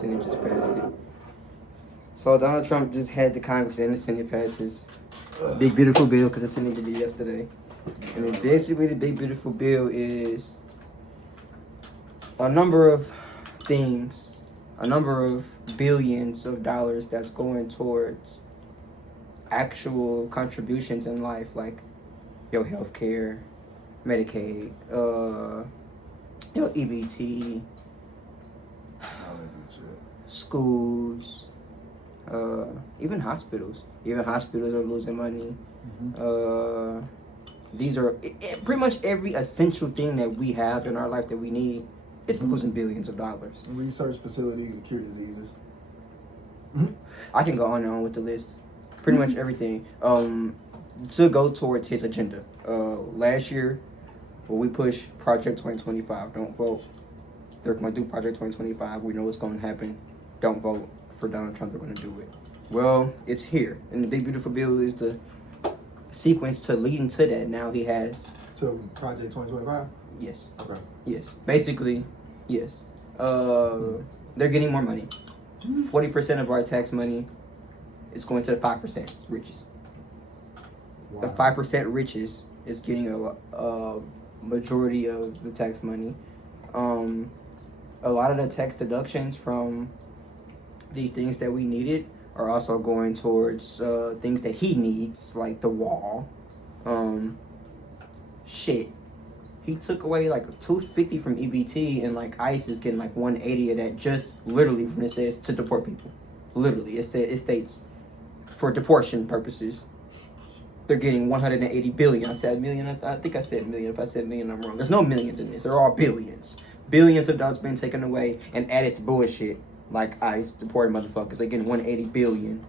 Senate just passed it. So Donald Trump just had the Congress and the Senate pass his big beautiful bill because the Senate did it yesterday. And then basically the big beautiful bill is a number of things, a number of billions of dollars that's going towards actual contributions in life, like your health care, Medicaid, your EBT, schools, even hospitals. Even hospitals are losing money. These are pretty much every essential thing that we have in our life that we need. It's losing billions of dollars. Research facility to cure diseases. I can go on and on with the list. Pretty much everything. To go towards his agenda. Last year, when we pushed Project 2025, don't vote. They're going to do Project 2025. We know what's going to happen. Don't vote for Donald Trump. They're going to do it. Well, it's here. And the big beautiful bill is the sequence to leading to that. Now he has. To Project 2025? Yes. Okay. Yes. Basically, yes. They're getting more money. 40% of our tax money is going to the 5% richest. Wow. The 5% richest is getting a majority of the tax money. A lot of the tax deductions from these things that we needed are also going towards things that he needs, like the wall. He took away like $250 from EBT, and like ICE is getting like $180 of that, just literally from it says to deport people. Literally, it states for deportation purposes. They're getting 180 billion. I said million. I think I said million. If I said million, I'm wrong. There's no millions in this. They're all billions. Billions of dollars being taken away and added to bullshit like ICE deporting motherfuckers. They're getting 180 billion.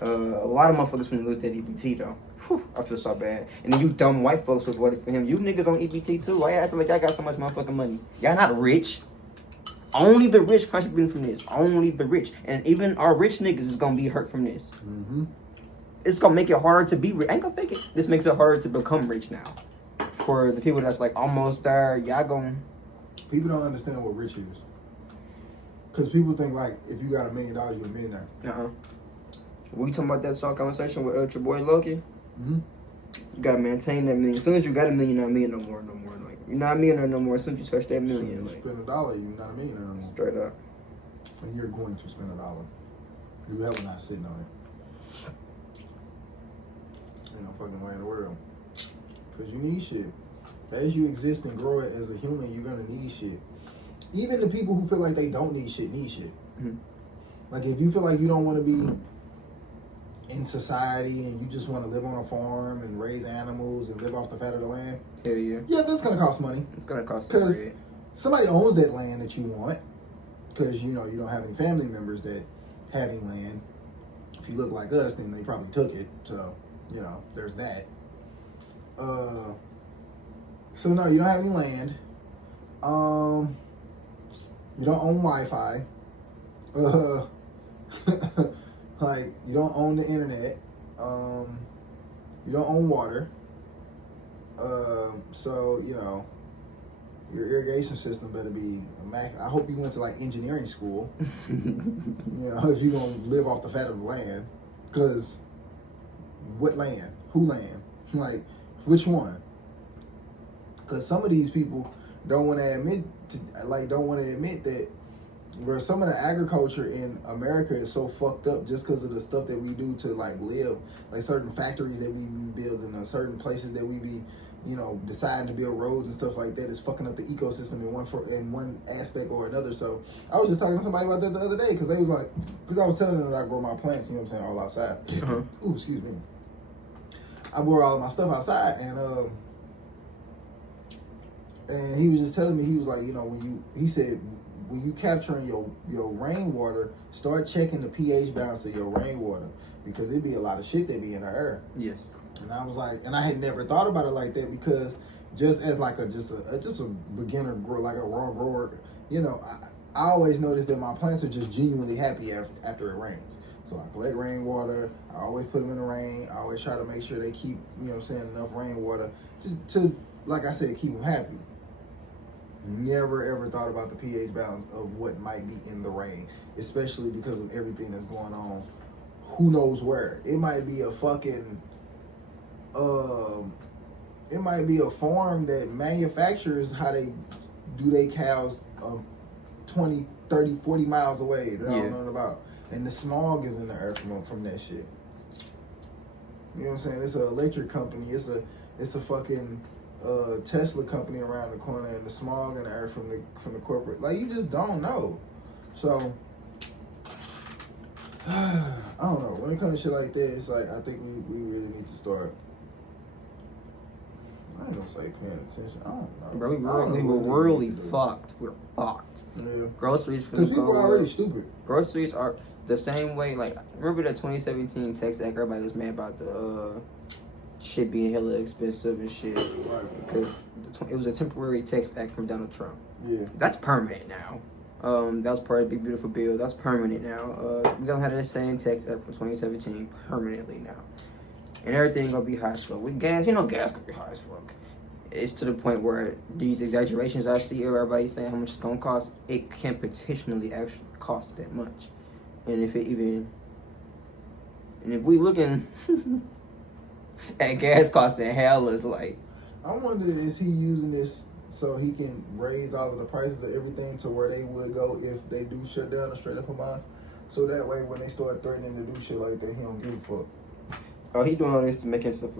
A lot of motherfuckers when they lose that EBT though. Whew, I feel so bad. And then you dumb white folks was voted for him. You niggas on EBT too. Why y'all acting like y'all got so much motherfucking money? Y'all not rich. Only the rich contributing from this. Only the rich. And even our rich niggas is gonna be hurt from this. It's gonna make it harder to be rich. I ain't gonna fake it. This makes it harder to become rich now. For the people that's like almost there, y'all gonna... People don't understand what rich is. Because people think like, if you got $1 million, you're a millionaire. We talking about that song conversation with your boy Loki? You gotta maintain that million. As soon as you got $1 million, you're not a million no more. Like, you're not a millionaire no more. As soon as you touch that million, you spend $1, you're not a millionaire no more. Straight up. And you're going to spend $1. You hell not sitting on it. Ain't no fucking way in the world. Because you need shit. As you exist and grow it as a human, you're gonna need shit. Even the people who feel like they don't need shit need shit. Like if you feel like you don't want to be in society and you just want to live on a farm and raise animals and live off the fat of the land. Hell yeah. Yeah, that's gonna cost money. It's gonna cost because somebody owns that land that you want. Because you know you don't have any family members that have any land. If you look like us, then they probably took it. So you know, there's that. So no, you don't have any land. You don't own Wi-Fi. Like you don't own the internet. You don't own water. So you know, your irrigation system better be immaculate. I hope you went to like engineering school. You know, if you're gonna live off the fat of the land, because what land? Who land? Like which one? Because some of these people don't want to admit that where some of the agriculture in America is so fucked up just because of the stuff that we do to like live, like certain factories that we be building or certain places that we be, you know, deciding to build roads and stuff like that is fucking up the ecosystem in one aspect or another. So I was just talking to somebody about that the other day because they was like, because I was telling them that I grow my plants, you know what I'm saying, all outside. Ooh, excuse me. I grow all of my stuff outside and he was just telling me, he was like, you know, when you capturing your rainwater, start checking the pH balance of your rainwater because it'd be a lot of shit that be in the air. Yes. And I was like, and I had never thought about it like that because just as like just a beginner grower, like a raw grower, you know, I always noticed that my plants are just genuinely happy after it rains. So I collect rainwater. I always put them in the rain. I always try to make sure they keep, you know what I'm saying, enough rainwater to like I said, keep them happy. never ever thought about the pH balance of what might be in the rain, especially because of everything that's going on. Who knows where? It might be a fucking, it might be a farm that manufactures how they do they cows 20, 30, 40 miles away that I don't know nothing about. And the smog is in the air from that shit. You know what I'm saying? It's an electric company. It's a fucking Tesla company around the corner, and the smog in the air from the corporate. Like, you just don't know. So I don't know. When it comes to shit like that, it's like I think we really need to start. I ain't gonna say paying attention. I don't know. Bro, we were really fucked. We're fucked. Yeah. Groceries for because people are already stupid. Groceries are the same way. Like, remember the 2017 Tax Act? Everybody was mad about the shit being hella expensive and shit. Right. Because it was a temporary tax act from Donald Trump. Yeah. That's permanent now. That was part of the Big Beautiful Bill. That's permanent now. We're gonna have that same tax act from 2017 permanently now. And everything gonna be high as fuck. With gas, gas gonna be high as fuck. It's to the point where these exaggerations I see everybody saying how much it's gonna cost, it can potentially actually cost that much. And if we looking at gas costs in hell, is like, I wonder, is he using this so he can raise all of the prices of everything to where they would go if they do shut down a straight up Hamas? So that way when they start threatening to do shit like that, he don't give a fuck. Oh, he doing all this to make himself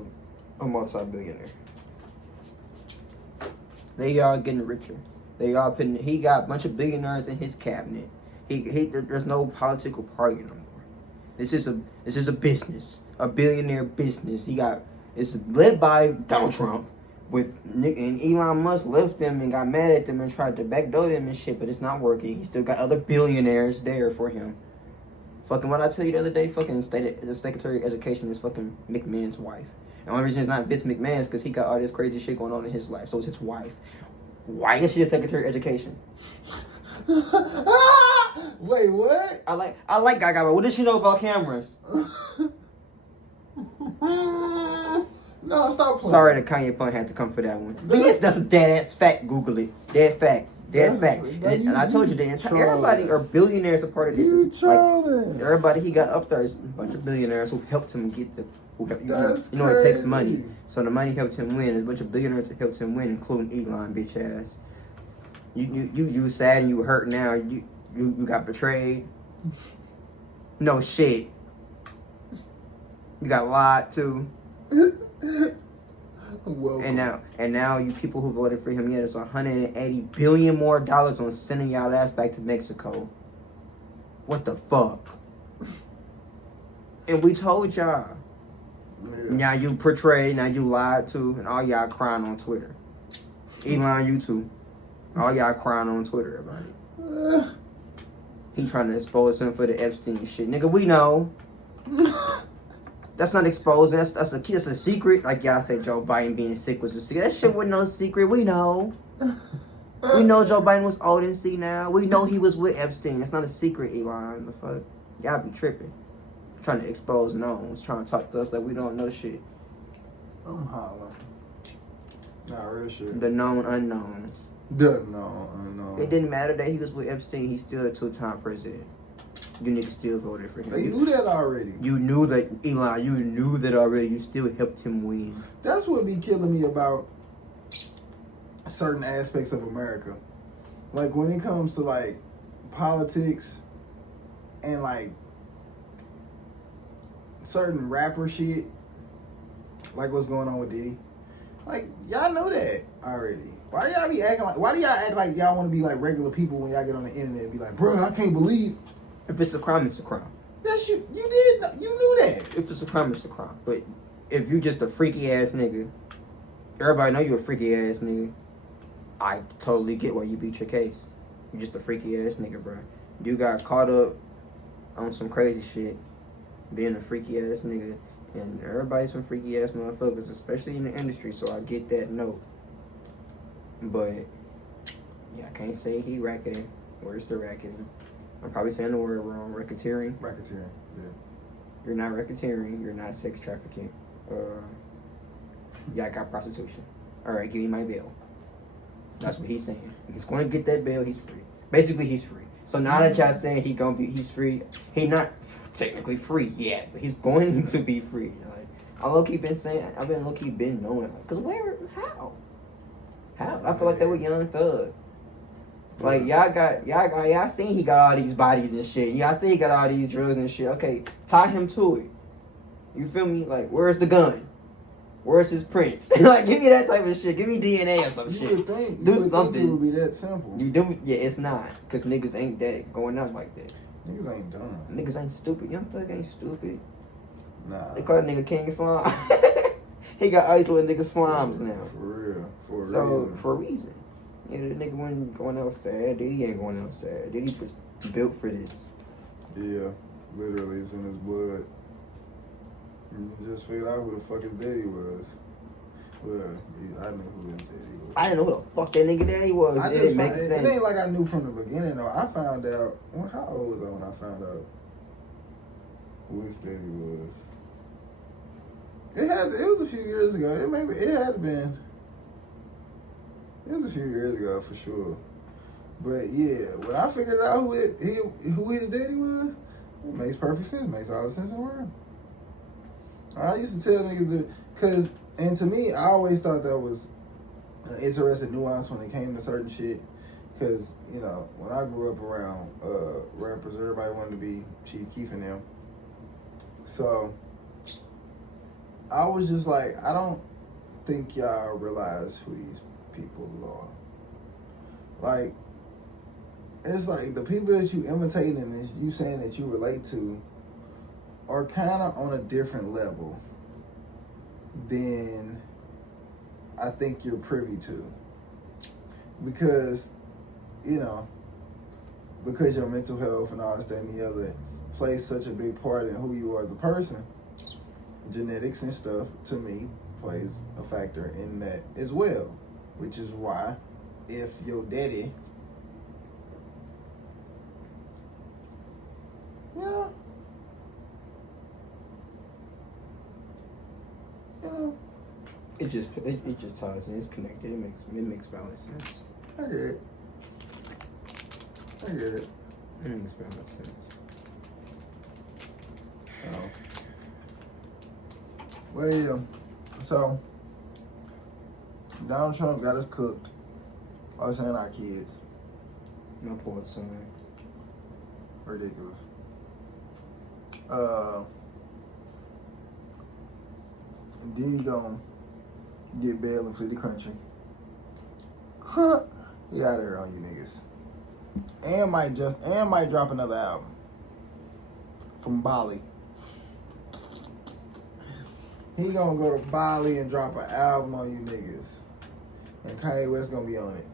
a multi-billionaire. They are getting richer. He got a bunch of billionaires in his cabinet. There's no political party no more. This is a business, a billionaire business. It's led by Donald Trump, and Elon Musk left them and got mad at them and tried to backdoor them and shit, but it's not working. He still got other billionaires there for him. Fucking what I tell you the other day, fucking the Secretary of Education is fucking McMahon's wife. The only reason it's not Vince McMahon is because he got all this crazy shit going on in his life, so it's his wife. Why is she the Secretary of Education? Wait, what? I like Gaga, but what does she know about cameras? No, stop playing. Sorry, the Kanye pun had to come for that one. But yes, that's a dead ass fact. Google it. Dead fact. And I told you, everybody are billionaires. A part of this is like everybody he got up there is a bunch of billionaires who helped him get it takes money. So the money helped him win. There's a bunch of billionaires that helped him win, including Elon, bitch ass. You sad and you hurt now. You got betrayed. No shit. You got lied to. Welcome. And now you people who voted for him, there's $180 billion more on sending y'all ass back to Mexico. What the fuck? And we told y'all. Yeah. Now you portrayed, now you lied to, and all y'all crying on Twitter. Elon, you too. All y'all crying on Twitter about it. He trying to expose him for the Epstein shit. Nigga, we know. That's not exposing. That's a secret. Like y'all say, Joe Biden being sick was a secret. That shit wasn't no secret. We know. We know Joe Biden was old and sick now. We know he was with Epstein. It's not a secret, Elon. The fuck? Y'all be tripping. Trying to expose knowns. Trying to talk to us like we don't know shit. I'm hollering. Nah, real shit. The known unknowns. The known unknowns. It didn't matter that he was with Epstein. He's still a 2-time president. You niggas still voted for him. They knew that already. You knew that, Elon. You knew that already. You still helped him win. That's what be killing me about certain aspects of America. Like when it comes to like politics and like certain rapper shit, like what's going on with Diddy. Like y'all know that already. Why y'all be acting like? Why do y'all act like y'all want to be like regular people when y'all get on the internet and be like, bro, I can't believe. If it's a crime, it's a crime. That's you knew that. If it's a crime, it's a crime. But if you just a freaky ass nigga, everybody know you a freaky ass nigga. I totally get why you beat your case. You just a freaky ass nigga, bro. You got caught up on some crazy shit, being a freaky ass nigga, and everybody's some freaky ass motherfuckers, especially in the industry. So I get that note. But yeah, I can't say he racketing. Where's the racketing? I'm probably saying the word wrong. Racketeering. Racketeering, yeah. You're not racketeering. You're not sex trafficking. Yeah, I got prostitution. All right, give me my bill. That's what he's saying. He's going to get that bail. He's free. Basically, he's free. So now that y'all saying he's free, he not technically free yet, but he's going to be free. Like I low-key been saying, I've been low-key been knowing, like, cause where, how? I feel like they were young thug. Like y'all seen he got all these bodies and shit. Y'all seen he got all these drugs and shit. Okay, tie him to it. You feel me? Like, where's the gun? Where's his prints? Like, give me that type of shit. Give me DNA or some shit. You would think it would be that simple. You do? Yeah, it's not. Cause niggas ain't that going out like that. Niggas ain't dumb. Niggas ain't stupid. Young Thug ain't stupid. Nah. They call that nigga King Slime. He got all these little nigga slimes now. For real. For a reason. Yeah, the nigga wasn't going outside. Diddy ain't going outside. Diddy was built for this. Yeah, literally, it's in his blood. You just figured out who the fuck his daddy was. Well, I knew who his daddy was. I didn't know who the fuck that nigga daddy was. It didn't make sense. It ain't like I knew from the beginning though. I found out. Well, how old was I when I found out who his daddy was? It was a few years ago. It had been. It was a few years ago for sure. But yeah, when I figured out who his daddy was, it makes perfect sense. It makes all the sense in the world. I used to tell niggas and to me, I always thought that was an interesting nuance when it came to certain shit. Cause, you know, when I grew up around rappers, everybody wanted to be Chief Keef and them. So I was just like, I don't think y'all realize who these people are. Like, it's like the people that you imitating and you saying that you relate to are kind of on a different level than I think you're privy to. Because, you know, because your mental health and all this, that, and the other plays such a big part in who you are as a person, genetics and stuff, to me, plays a factor in that as well. Which is why, if your daddy, you know, it just ties in. It's connected. It makes valid sense. I get it. It makes valid sense. Well, yeah. So Donald Trump got us cooked. Us and our kids. My poor son. Ridiculous. Diddy gonna get bail and flee the country. Get out of here on you niggas. And might drop another album from Bali. He gonna go to Bali and drop an album on you niggas. And Kanye West gonna be on it.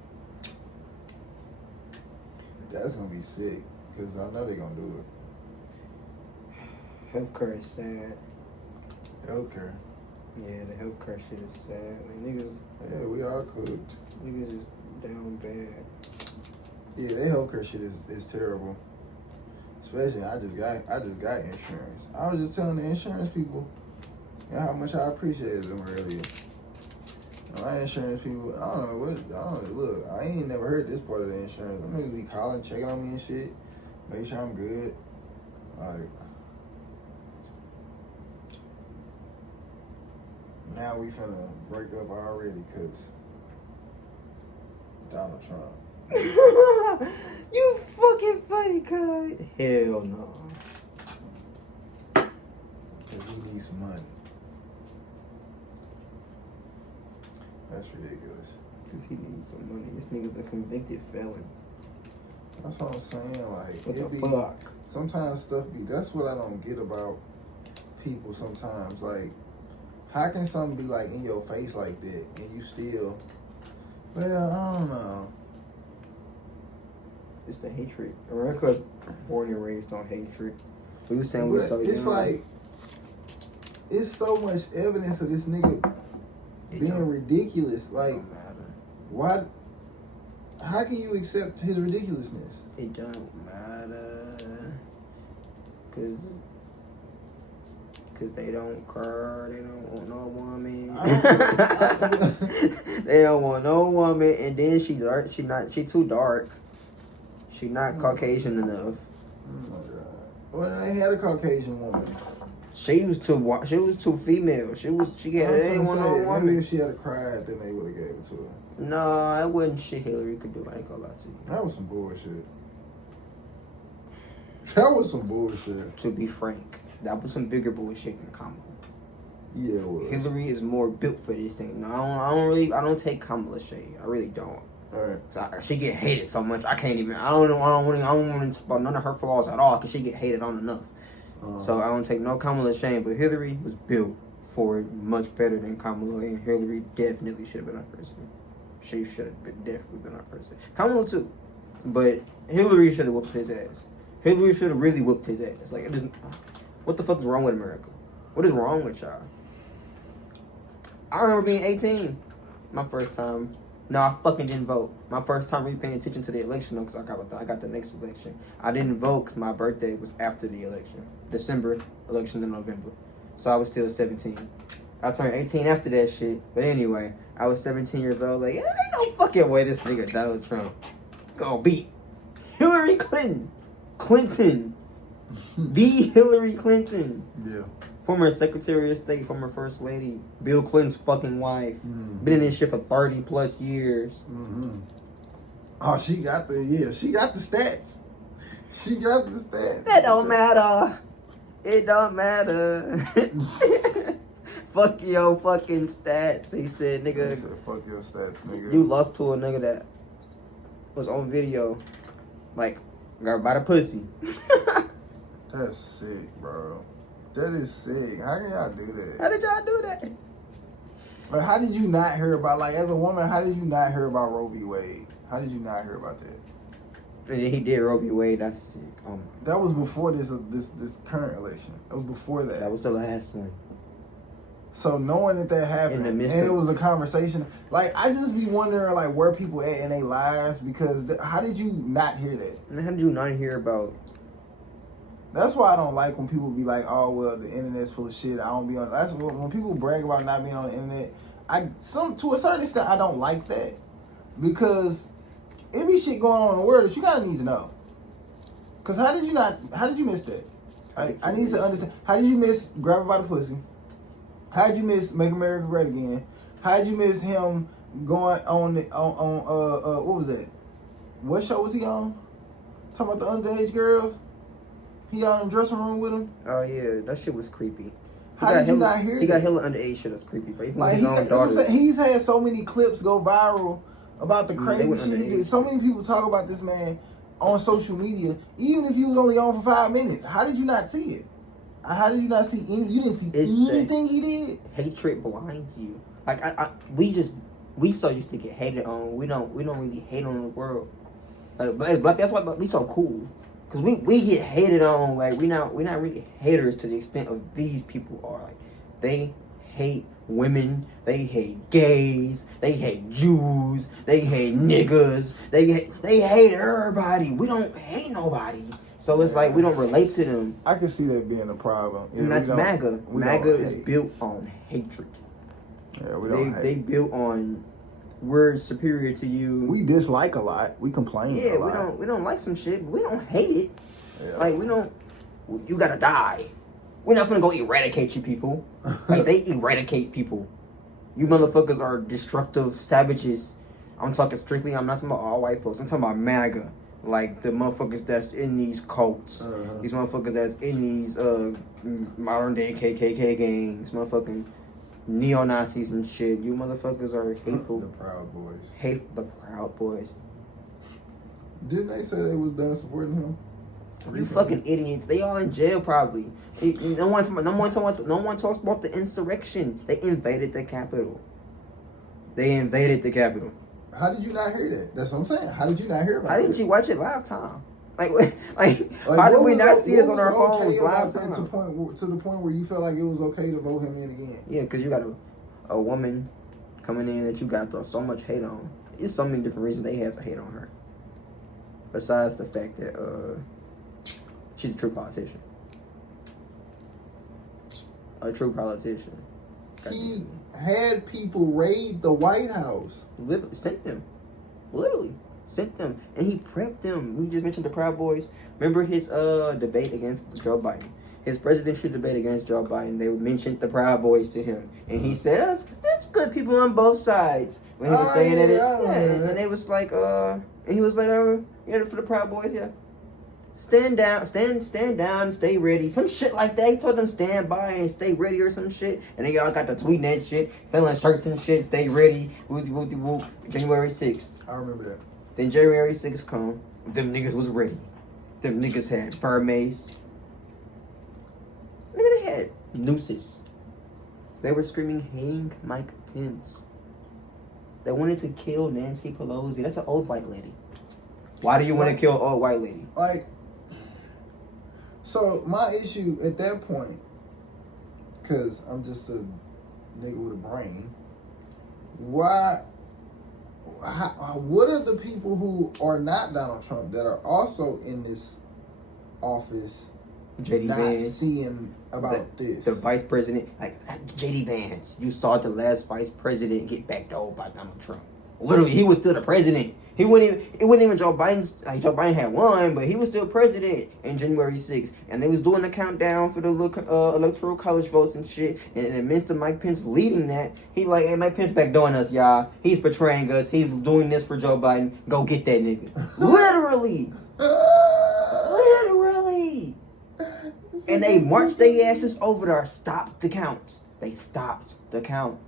That's gonna be sick. Cause I know they gonna do it. Healthcare is sad. Healthcare. Yeah, the healthcare shit is sad. Like niggas. Yeah, we all cooked. Niggas is down bad. Yeah, their healthcare shit is terrible. Especially, I just got insurance. I was just telling the insurance people, you know, how much I appreciated them earlier. My insurance people, I don't know. Look, I ain't never heard this part of the insurance. I'm gonna be calling, checking on me and shit, make sure I'm good. Like, now we finna break up already because Donald Trump. You fucking funny, cuz. Hell no. Because he needs some money. That's ridiculous. Because he needs some money. This nigga's a convicted felon. That's what I'm saying. Like, What it the be fuck? sometimes stuff be. That's what I don't get about people. Sometimes, like, how can something be like in your face like that and you still? Well, I don't know. It's the hatred. America's born and raised on hatred. We were saying we're so it's young. like it's so much evidence of this nigga being ridiculous. Like, why? How can you accept his ridiculousness? It don't matter. Cause because they don't care. They don't want no woman. I They don't want no woman. And then she too dark. She not Caucasian enough. Oh my God. Well, they had a Caucasian woman. She was too female. She ain't want no woman. Maybe if she had cried, then they would have gave it to her. No, it wasn't shit Hillary could do. I ain't gonna lie to you. That was some bullshit. That was some bullshit. To be frank, that was some bigger bullshit than Kamala. Yeah, it was. Hillary is more built for this thing. No, I don't take Kamala shade. I really don't. Right. So she get hated so much. I can't even. I don't want to talk about none of her flaws at all because she get hated on enough. So I don't take no Kamala shame. But Hillary was built for it much better than Kamala, and Hillary definitely should have been our president. She should have definitely been our president. Kamala too, but Hillary should have whooped his ass. Hillary should have really whooped his ass. Like, what the fuck is wrong with America? What is wrong with y'all? I remember being 18, my first time. No, I fucking didn't vote. My first time really paying attention to the election, though, because I got the next election. I didn't vote because my birthday was after the election. December, election in November. So I was still 17. I turned 18 after that shit. But anyway, I was 17 years old. Like, yeah, ain't no fucking way this nigga Donald Trump gonna beat Hillary Clinton. The Hillary Clinton. Yeah. Former Secretary of State, former First Lady, Bill Clinton's fucking wife. Been in this shit for 30 plus years. Oh, she got the stats. She got the stats. That don't matter. It don't matter. Fuck your fucking stats. He said, nigga. He said, fuck your stats, nigga. You lost to a nigga that was on video, like, got by the pussy. That's sick, bro. That is sick. How can y'all do that? How did y'all do that? Like, how did you not hear about, like, as a woman, how did you not hear about Roe v. Wade? How did you not hear about that? And then he did Roe v. Wade. That's sick. That was before this current election. That was before that. That was the last one. So knowing that happened, and it was a conversation, like, I just be wondering, like, where people at in their lives, because how did you not hear that? And how did you not hear about? That's why I don't like when people be like, oh, well, the internet's full of shit. I don't be on. That's when people brag about not being on the internet. To a certain extent, I don't like that, because it be shit going on in the world that you gotta need to know. Cause how did you miss that? I need to understand. How did you miss Grab Her by the Pussy? How did you miss Make America Great Again? How did you miss him going on what was that? What show was he on? Talking about the underage girls. He out in the dressing room with him. Oh yeah, that shit was creepy. How did you not hear that? He got hella underage shit that's creepy. But even like his own daughter. He's had so many clips go viral about the crazy shit he did. So many people talk about this man on social media, even if he was only on for 5 minutes. How did you not see it? How did you not see any? You didn't see anything he did. Hatred blinds you. Like we so used to get hated on. We don't really hate on the world. But that's why we so cool. Cause we get hated on. Like we're not really haters to the extent of these people are. Like they hate women, they hate gays, they hate Jews, they hate niggas, they hate everybody. We don't hate nobody. So it's like we don't relate to them. I can see that being a problem. And that's MAGA. MAGA is built on hatred. Yeah, we don't hate. They built on we're superior to you. We dislike a lot. We complain a lot. Yeah, we don't like some shit, but we don't hate it. Yeah. Like we don't. You gotta die. We're not gonna go eradicate you people. Like they eradicate people. You motherfuckers are destructive savages. I'm talking strictly. I'm not talking about all white folks. I'm talking about MAGA. Like the motherfuckers that's in these cults. These motherfuckers that's in these modern day KKK gangs. Motherfucking neo-Nazis and shit. You motherfuckers are hateful. The Proud Boys. Hate the Proud Boys. Didn't they say they was done supporting him? You fucking idiots. They all in jail probably. No one talks about the insurrection. They invaded the Capitol. How did you not hear that? That's what I'm saying. How did you not hear about it? How didn't you watch it live time? Like how did we not see this on our phones live time? To the point where you felt like it was okay to vote him in again. Yeah, because you got a woman coming in that you got so much hate on. There's so many different reasons they have to hate on her. Besides the fact that she's a true politician. A true politician. He had people raid the White House. Literally sent them. Literally sent them. And he prepped them. We just mentioned the Proud Boys. Remember his debate against Joe Biden? His presidential debate against Joe Biden. They mentioned the Proud Boys to him. And he said, that's good people on both sides. When he was saying and they was like, and he was like, yeah, for the Proud Boys, yeah. Stand down, and stay ready. Some shit like that. He told them stand by and stay ready or some shit. And then y'all got the tweeting that shit, selling shirts and shit, stay ready. Whoop, January 6th. I remember that. Then January 6th come. Them niggas was ready. Them niggas had Burmese. Nigga, they had nooses. They were screaming, hang Mike Pence. They wanted to kill Nancy Pelosi. That's an old white lady. Why do you want to kill an old white lady? Like, so my issue at that point, because I'm just a nigga with a brain, what are the people who are not Donald Trump that are also in this office JD not Vance, seeing about this? The vice president, like JD Vance, you saw the last vice president get backed over by Donald Trump. Literally, he was still the president. It wasn't even Joe Biden's. Joe Biden had won, but he was still president in January 6th. And they was doing the countdown for the electoral college votes and shit. And in the midst of Mike Pence leading that, he like, hey, Mike Pence backdooring us, y'all. He's betraying us. He's doing this for Joe Biden. Go get that nigga. Literally. Literally. And they marched their asses over there. Stopped the count. They stopped the count.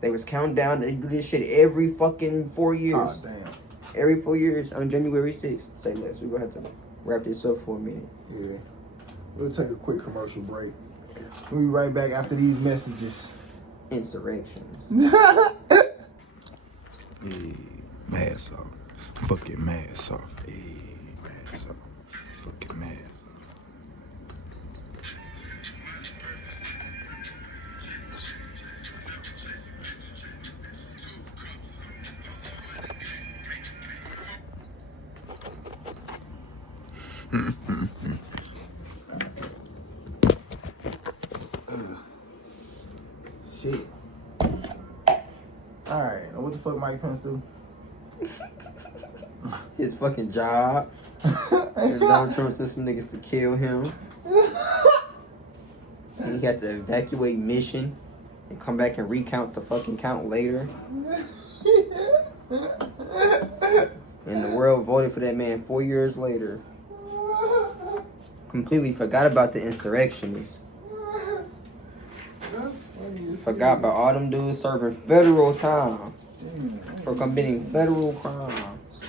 They was counting down. They do this shit every fucking 4 years. Oh, damn. Every 4 years on January 6th. Say less. We're going to have to wrap this up for a minute. Yeah. We'll take a quick commercial break. We'll be right back after these messages. Insurrections. Hey, mask off. Fucking mask off. Hey, mask off. Fucking mask off. Shit. Alright, now what the fuck Mike Pence do? His fucking job. Donald Trump sent some niggas to kill him. And he had to evacuate mission and come back and recount the fucking count later. And the world voted for that man 4 years later. Completely forgot about the insurrectionists. Forgot about all them dudes serving federal time for committing federal crimes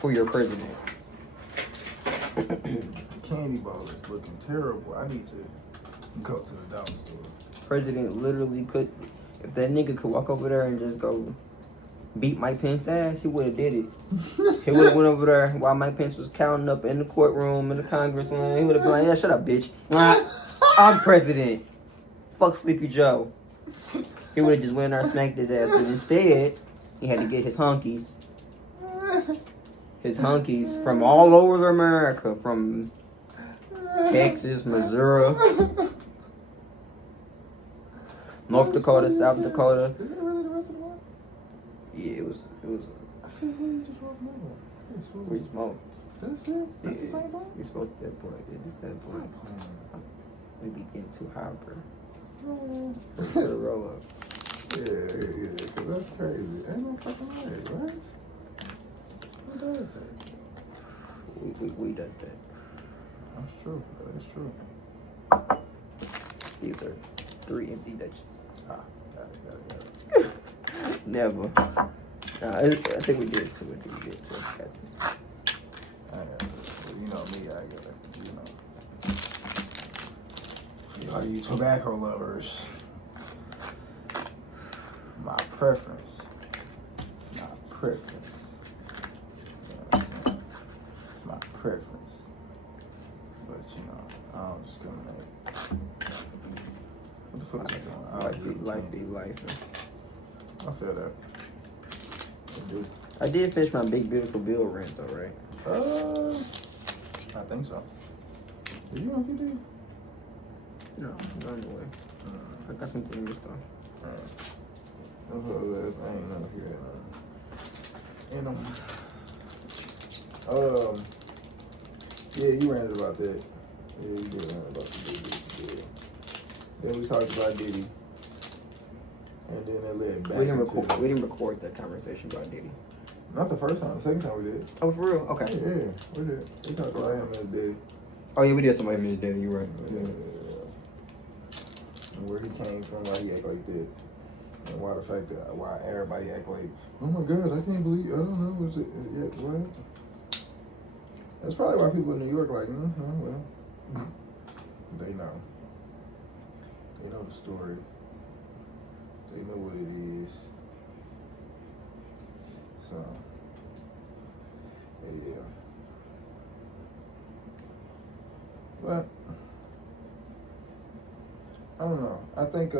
for your president. Candy bar is looking terrible. I need to go to the dollar store. President literally could, if that nigga could walk over there and just go beat Mike Pence's ass, he would have did it. He would have went over there while Mike Pence was counting up in the courtroom in the Congress room. He would have been like, yeah, shut up, bitch. I'm president. Fuck Sleepy Joe. He would have just went there and smacked his ass. But instead, he had to get his hunkies. His hunkies from all over America. From Texas, Missouri, North Dakota, South Dakota. Is that really the rest of the one? Yeah, it was. I feel like you just rolled more. We smoked. That's it? That's the same one? We smoked that boy. Yeah, it's that boy. We be getting too high, bro. Let's put a roll up. Yeah, cause that's crazy. Ain't no fucking way, what? Who does that? We does that. That's true. That is true. These are 3 empty Dutch. Ah, got it. Never. I think we did 2. I think we did 2. You know me, I got it. Are you tobacco lovers? My preference. My preference. It's my preference. But I don't discriminate. What the fuck is that doing? Life be life. I feel that. I did finish my big beautiful bill rant though, right? I think so. Did you want to keep doing? No, not in the way. I got something in this stuff. I ain't know if you had nothing. And yeah, you ranted about that. Yeah, you did rant about the Diddy. Yeah. Then we talked about Diddy. And then it led back We didn't record that conversation about Diddy. Not the first time, the second time we did. Oh, for real? Okay. Yeah, we did. We talked about him and his daddy. Oh, yeah, we did talk about him and his daddy. You're right. Yeah. And where he came from, why he act like that. And why the fact that, why everybody act like, oh my God, I can't believe, I don't know, what's it, yeah, what? That's probably why people in New York like, well, they know. They know the story. They know what it is. So, yeah. But, I don't know. I think,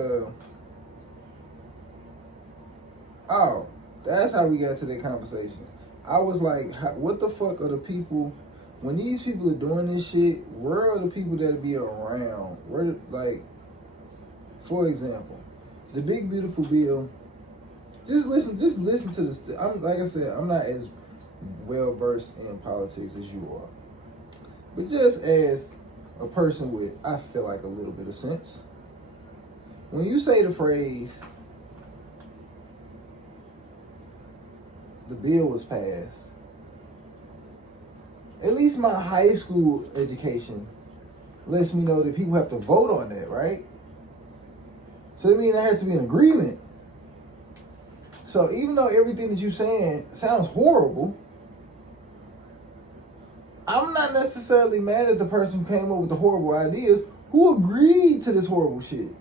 oh, that's how we got to that conversation. I was like, what the fuck are the people, when these people are doing this shit, where are the people that be around? Where, like, for example, the big beautiful bill, just listen to this. Like I said, I'm not as well versed in politics as you are. But just as a person with, I feel like, a little bit of sense, when you say the phrase, the bill was passed, at least my high school education lets me know that people have to vote on that, right? So that means there has to be an agreement. So even though everything that you're saying sounds horrible, I'm not necessarily mad at the person who came up with the horrible ideas, who agreed to this horrible shit.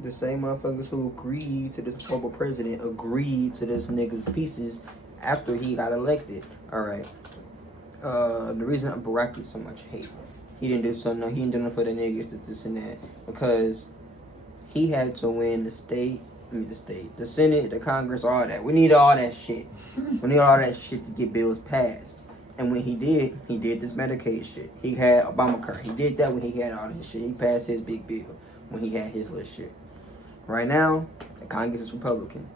The same motherfuckers who agreed to this horrible president agreed to this nigga's pieces after he got elected. Alright. The reason Barack gets so much hate, he didn't do something, he didn't do nothing for the niggas, this and that, because he had to win the Senate, the Congress, all that. We need all that shit. We need all that shit to get bills passed. And when he did this Medicaid shit. He had Obamacare. He did that when he had all this shit. He passed his big bill when he had his little shit. Right now, the Congress is Republican.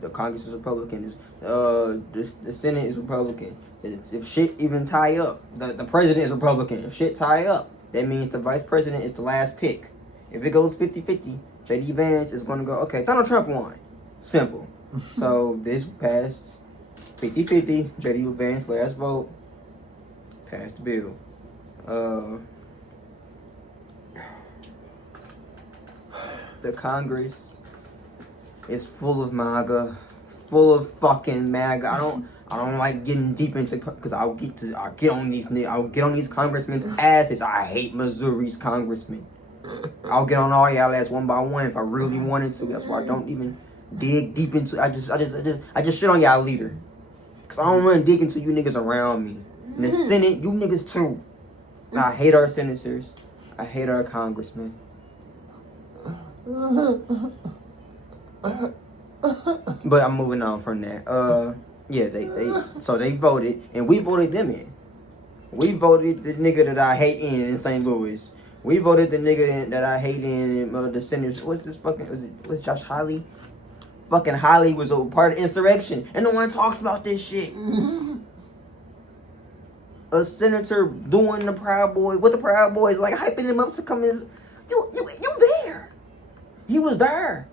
The Congress is Republican. The Senate is Republican. If shit even tie up, the president is Republican. If shit tie up, that means the vice president is the last pick. If it goes 50-50, J.D. Vance is going to go, okay, Donald Trump won. Simple. So this passed 50-50. J.D. Vance, last vote. Passed the bill. The Congress is full of MAGA. Full of fucking MAGA. I don't like getting deep into, because I'll get on these congressmen's asses. I hate Missouri's congressmen. I'll get on all y'all ass one by one if I really wanted to. That's why I don't even dig deep into. I just shit on y'all leader, cause I don't want to dig into you niggas around me. In the Senate, you niggas too. I hate our senators. I hate our congressmen. But I'm moving on from that. Yeah, they voted, and we voted them in. We voted the nigga that I hate in St. Louis. We voted the nigga that I hate in the senators. What's this fucking? Was Josh Hawley? Fucking Hawley was a part of insurrection, and no one talks about this shit. A senator doing the Proud Boys, with the Proud Boys, like hyping him up to come in. You there? He was there.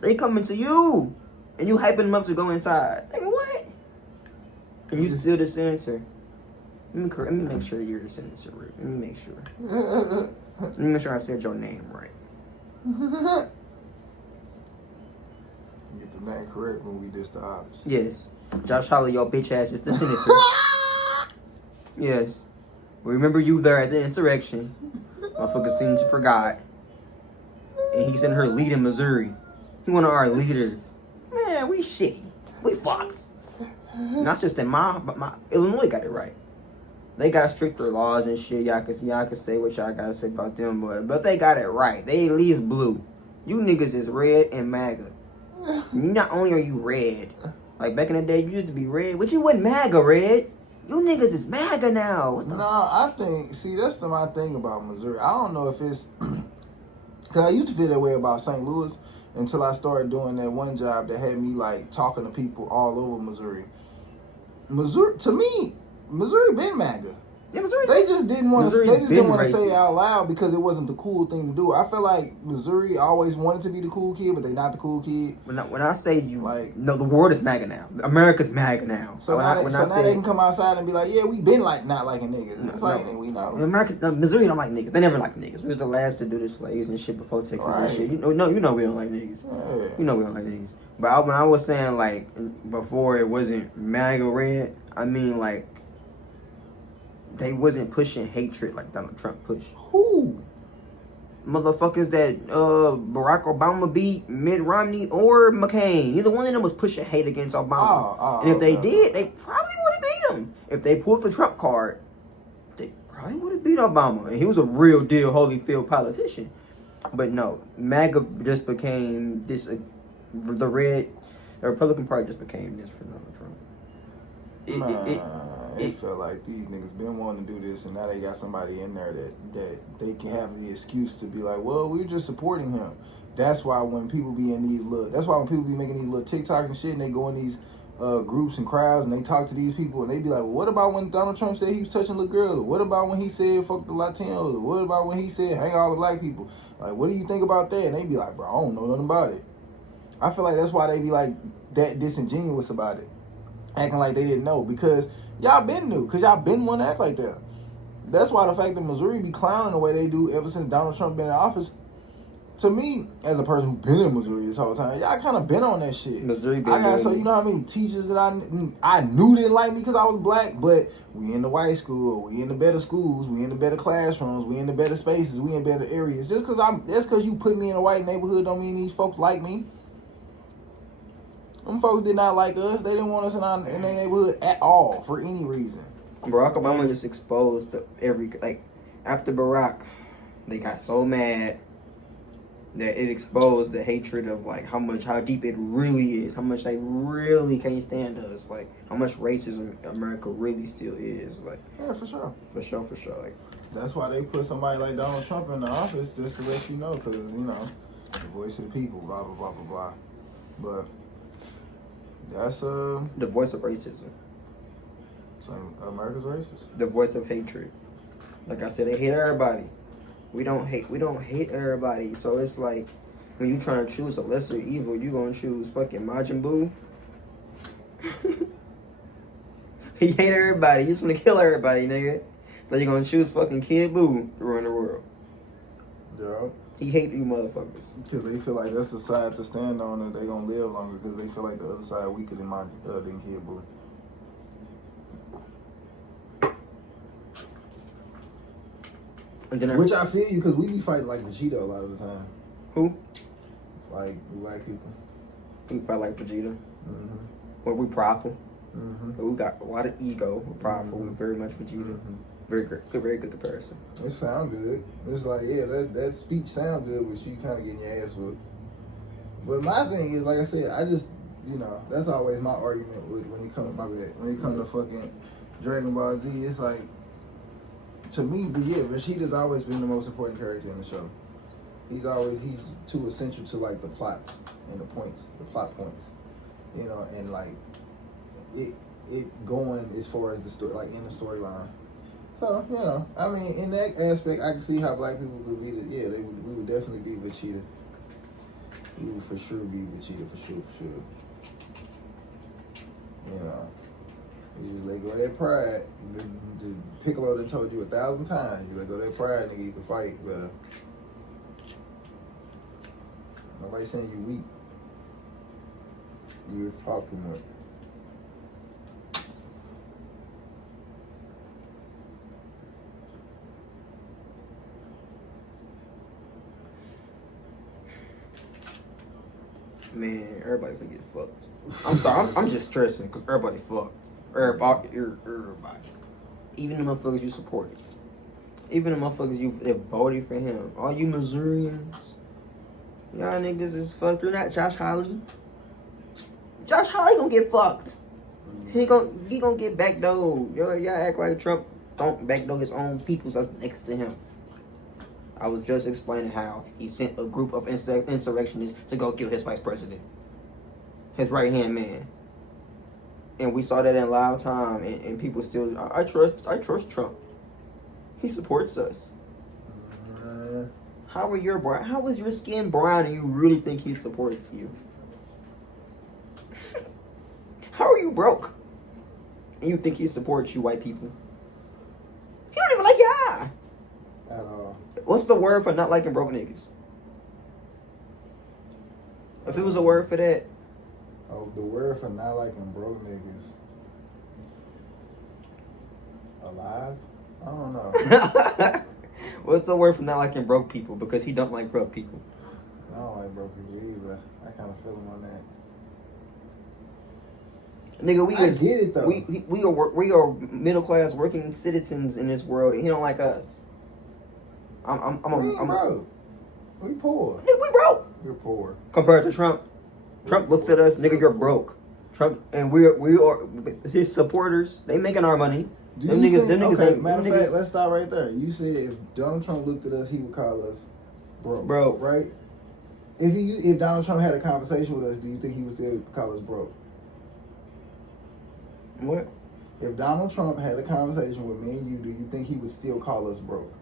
They coming to you, and you hyping him up to go inside. Nigga, what? And you still the senator. Let me make sure you're the senator. Let me make sure. Let me make sure I said your name right. Get the name correct when we diss the ops. Yes. Josh Hawley, your bitch ass is the senator. Yes. Remember you there at the insurrection. Motherfuckers seem to forgot. And he's in her lead in Missouri. He one of our leaders. Man, we shitty. We fucked. Not just in my Illinois got it right. They got stricter laws and shit. Y'all can say what y'all gotta say about them, but they got it right. They at least blue. You niggas is red and MAGA. Not only are you red, like back in the day you used to be red, but you wasn't MAGA red. You niggas is MAGA now. No, I think, see, that's my thing about Missouri. I don't know if it's Because I used to feel that way about St. Louis until I started doing that one job that had me like talking to people all over Missouri. To me, Missouri been MAGA. Yeah, Missouri. They just didn't want to. They just didn't want to say it racist. out loud because it wasn't the cool thing to do. I feel like Missouri always wanted to be the cool kid, but they not the cool kid. When I say you, Like, no, the world is MAGA now. America's MAGA now. So now they can come outside and be like, yeah, we been like not liking niggas. It's like, we know. Missouri don't like niggas. They never liked niggas. We was the last to do the slaves and shit before Texas and shit. You know we don't like niggas. Yeah. You know we don't like niggas. But when I was saying like before it wasn't MAGA red, I mean like they wasn't pushing hatred like Donald Trump pushed. Who? Motherfuckers that Barack Obama beat Mitt Romney or McCain. Neither one of them was pushing hate against Obama. And if they did, they probably would have beat him. If they pulled the Trump card, they probably would have beat Obama. And he was a real deal Holyfield politician. But no, MAGA just became this. The Republican Party just became this for Donald Trump. It felt like these niggas been wanting to do this, and now they got somebody in there that they can have the excuse to be like, well, we're just supporting him. That's why when people be in these people be making these little TikToks and shit, and they go in these groups and crowds, and they talk to these people, and they be like, well, what about when Donald Trump said he was touching little girls? What about when he said fuck the Latinos? What about when he said hang all the black people? Like, what do you think about that? And they be like, bro, I don't know nothing about it. I feel like that's why they be like that disingenuous about it, acting like they didn't know, because y'all been new, because y'all been want to act like that. That's why the fact that Missouri be clowning the way they do ever since Donald Trump been in office, to me, as a person who been in Missouri this whole time, y'all kind of been on that shit. Missouri been so you know how many teachers that I knew didn't like me because I was black, but we in the white school, we in the better schools, we in the better classrooms, we in the better spaces, we in better areas. Just because you put me in a white neighborhood don't mean these folks like me. Them folks did not like us. They didn't want us in their neighborhood at all for any reason. Barack Obama just exposed after Barack, they got so mad that it exposed the hatred of like how deep it really is, how much they really can't stand us, like how much racism America really still is, like yeah, for sure. Like that's why they put somebody like Donald Trump in the office, just to let you know, because the voice of the people, blah blah blah blah blah. But that's the voice of racism. So America's racist. The voice of hatred. Like I said, they hate everybody. We don't hate everybody. So it's like when you trying to choose a lesser evil, you gonna choose fucking Majin Buu. He hate everybody. He just wanna kill everybody, nigga. So you gonna choose fucking Kid Buu to run the world. Yeah. He hate you motherfuckers. Because they feel like that's the side to stand on and they gonna live longer because they feel like the other side weaker than Kid Buu. Which I feel you, because we be fighting like Vegeta a lot of the time. Who? Like black people. We fight like Vegeta. Mm-hmm. Well, we prideful. Mm-hmm. But we got a lot of ego. We're prideful. Mm-hmm. We're very much Vegeta. Mm-hmm. Very good comparison. It sound good. It's like, yeah, that speech sound good, but you kind of getting your ass whooped. But my thing is, like I said, I just, that's always my argument when it comes to fucking Dragon Ball Z. It's like, to me, Vegeta's always been the most important character in the show. He's too essential to like the plots and the plot points, and like it going as far as the story, like in the storyline. So I mean, in that aspect, I can see how black people could be. We would definitely be Vegeta. We would for sure be Vegeta, for sure. You let go of that pride. The Piccolo done told you 1,000 times. You let go of that pride, nigga, you can fight better. Nobody's saying you weak. You just talk too much. Man, everybody finna get fucked. I'm sorry, I'm just stressing because everybody fucked. Everybody. Even the motherfuckers you supported. Even the motherfuckers that voted for him. All you Missourians. Y'all niggas is fucked. You're not Josh Hawley. Josh Hawley gonna get fucked. He gonna get backdoored. Y'all act like Trump don't backdoor his own people that's next to him. I was just explaining how he sent a group of insurrectionists to go kill his vice president, his right hand man, and we saw that in live time. And people still, I trust Trump. He supports us. How is your skin brown and you really think he supports you? How are you broke and you think he supports you, white people? He don't even like your eye. At all. What's the word for not liking broke niggas? If it was a word for that. Oh, the word for not liking broke niggas. Alive? I don't know. What's the word for not liking broke people? Because he don't like broke people. I don't like broke people either. I kind of feel him on that. Nigga, I get it though. We are middle class working citizens in this world, and he don't like us. I'm broke. We poor. Nigga, we broke. You're poor. Compared to Trump. Trump looks at us, nigga, you're broke. Trump and we are his supporters. They making our money. Matter of fact, let's stop right there. You said if Donald Trump looked at us, he would call us broke. Right? If Donald Trump had a conversation with us, do you think he would still call us broke? What? If Donald Trump had a conversation with me and you, do you think he would still call us broke?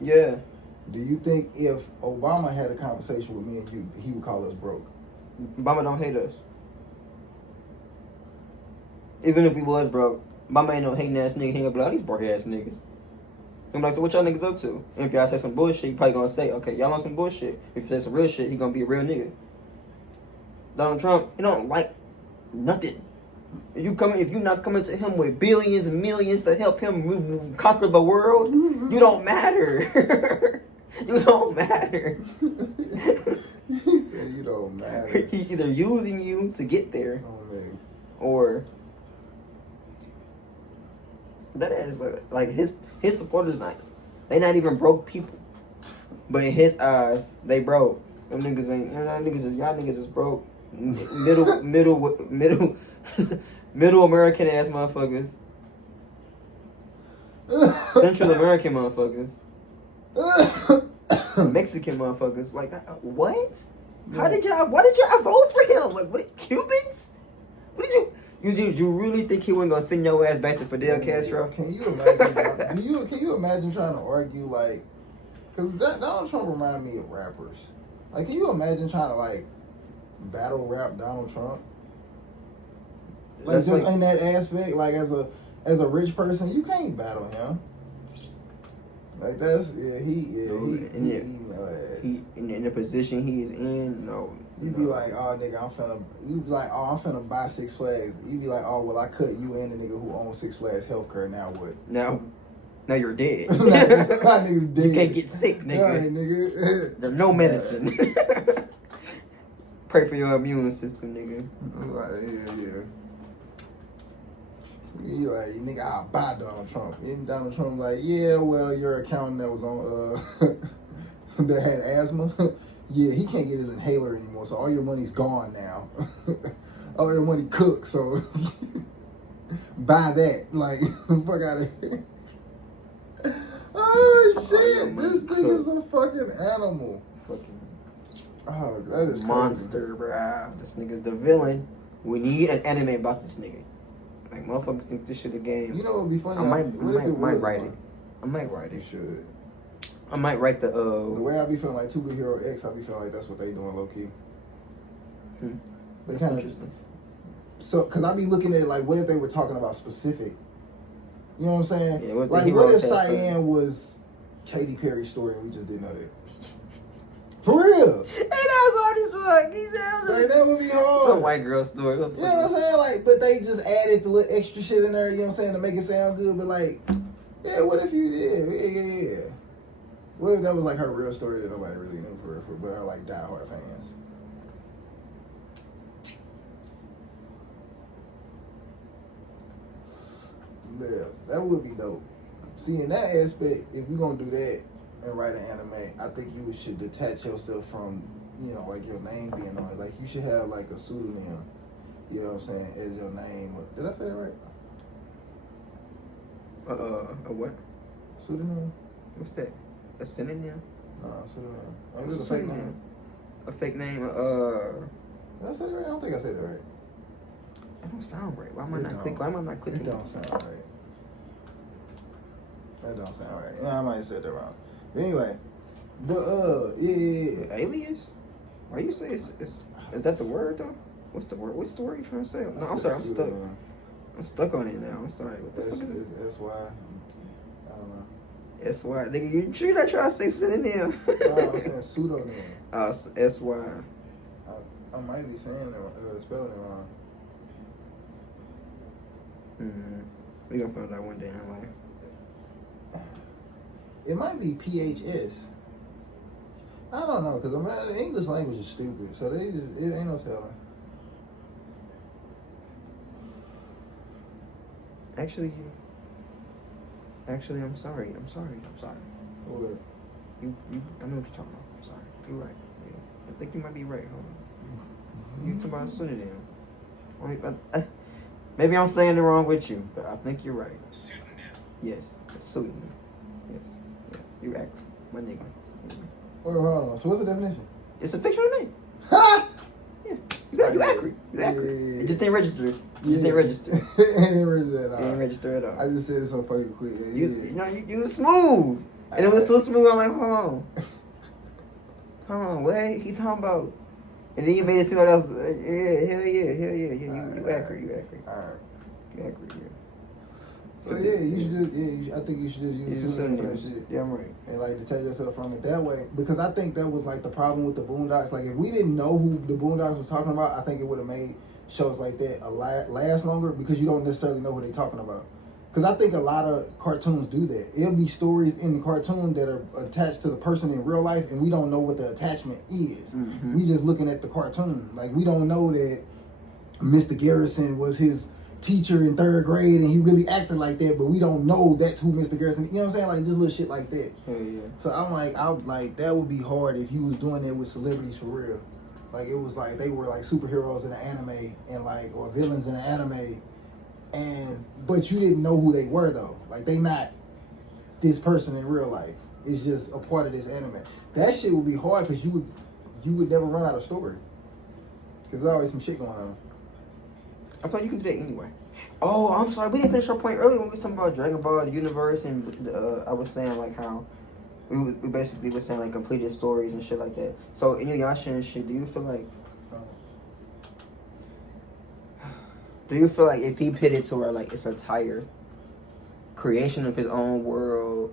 Yeah. Do you think if Obama had a conversation with me and you, he would call us broke? Obama don't hate us. Even if he was broke, Obama ain't no hating ass nigga. He ain't gonna be like, these broke ass niggas. I'm like, so what y'all niggas up to? And if y'all say some bullshit, he probably gonna say, okay, y'all on some bullshit. If you say some real shit, he gonna be a real nigga. Donald Trump, he don't like nothing. If you're not coming to him with billions and millions to help him conquer the world, you don't matter. You don't matter. He said you don't matter. He's either using you to get there, or that is like his supporters they not even broke people, but in his eyes they broke. Them niggas ain't. Y'all niggas is broke. Middle American ass motherfuckers. Central American motherfuckers. Mexican motherfuckers. Like, what? Why did y'all vote for him? Like, what, Cubans? What did you really think he wasn't gonna send your ass back to Fidel Castro? Can you imagine? Can you imagine trying to argue like, because Donald Trump remind me of rappers. Like, can you imagine trying to like battle rap Donald Trump? Like, just like, in that aspect, like as a rich person, you can't battle him. Like he in the position he is in, no. You'd be like, oh nigga, I'm finna buy Six Flags. You'd be like, oh well, I cut you and the nigga who owns Six Flags healthcare. Now what? Now you're dead. My nigga's dead. You can't get sick, nigga. Right, nigga. There's no medicine. Pray for your immune system, nigga. Yeah. You like, nigga, I'll buy Donald Trump. And Donald Trump like, yeah, well, your accountant that was on that had asthma, yeah, he can't get his inhaler anymore, so all your money's gone now. All your money cooked, so buy that. Like, fuck out of here. Oh shit, this nigga's a fucking animal. Oh, that is monster, crazy. bro. This nigga's the villain. We need an anime about this nigga. Like, motherfuckers think this shit a game. You know what would be funny? I might write it. I might write it. You should. I might write the The way I be feeling like 2 Big Hero X, I be feeling like that's what they doing low key. They kind of. So, cause I be looking at like, what if they were talking about specific? You know what I'm saying? Yeah, like, what if Cyan was Katy Perry's story and we just didn't know that? For real. Hey, that's hard as fuck. He sounds like, that would be hard. Some white girl story. You know what I'm saying? Like, but they just added the little extra shit in there, you know what I'm saying, to make it sound good. But like, yeah, what if you did? Yeah. What if that was like her real story that nobody really knew for but are like diehard fans? Yeah, that would be dope. See, in that aspect, if we're gonna do that and write an anime, I think you should detach yourself from, you know, like your name being on it. Like, you should have like a pseudonym, you know what I'm saying, as your name. Did I say that right? A what? Pseudonym? What's that? A synonym? No, pseudonym. Ain't this a fake name? A fake name? Did I say that right? I don't think I said that right. That don't sound right. Why am I not clicking? Why am I not clicking? It don't sound right. That don't sound right. Yeah, I might have said that wrong. But anyway, yeah. Alias? Why you say it's is that the word though? What's the word? What's the word you trying to say? No, I'm sorry. I'm stuck. I'm stuck on it now. I'm sorry. What the fuck is it? That's why. I don't know. S-Y. Nigga, you sure not trying to say synonym? No, I'm saying pseudonym. S-Y. I might be saying it, spelling it wrong. We gonna find out one day in life. It might be PHS. I don't know, because the English language is stupid, so it ain't no telling. Actually, I'm sorry. What? I know what you're talking about. I'm sorry. You're right. Yeah. I think you might be right. Hold on. You talking about pseudonym. Maybe I'm saying it wrong with you, but I think you're right. Yes, pseudonym. Yes. You're accurate, my nigga. Wait, hold on. So what's the definition? It's a fictional name. Ha! Yeah. You accurate. You accurate. Yeah. It just ain't registered. It just ain't registered. It ain't registered at all. It ain't registered at all. I just said it so fucking quick. You was smooth. And it was so smooth, I'm like, hold on, what he talking about? And then you made it seem like that was, hell yeah. You accurate. Alright. You accurate, yeah. So yeah, you should just, I think you should just use pseudonym for that shit. Yeah, I'm right. And like detach yourself from it that way. Because I think that was like the problem with the Boondocks. Like if we didn't know who the Boondocks was talking about, I think it would have made shows like that last longer because you don't necessarily know who they're talking about. Because I think a lot of cartoons do that. It'll be stories in the cartoon that are attached to the person in real life, and we don't know what the attachment is. Mm-hmm. We just looking at the cartoon. Like, we don't know that Mr. Garrison was his teacher in 3rd grade, and he really acted like that, but we don't know that's who Mr. Garrison. You know what I'm saying? Like, just little shit like that. Yeah. So I'm like, that would be hard if you was doing that with celebrities for real. Like, it was like they were like superheroes in an anime, and like, or villains in an anime. But you didn't know who they were though. Like, they not this person in real life. It's just a part of this anime. That shit would be hard because you would never run out of story. Because there's always some shit going on. I thought you can do that anyway. Oh, I'm sorry. We didn't finish our point earlier when we was talking about Dragon Ball, the universe, and I was saying like how we basically were saying like completed stories and shit like that. So Inuyasha and shit, do you feel like if he put it to where like it's a entire creation of his own world,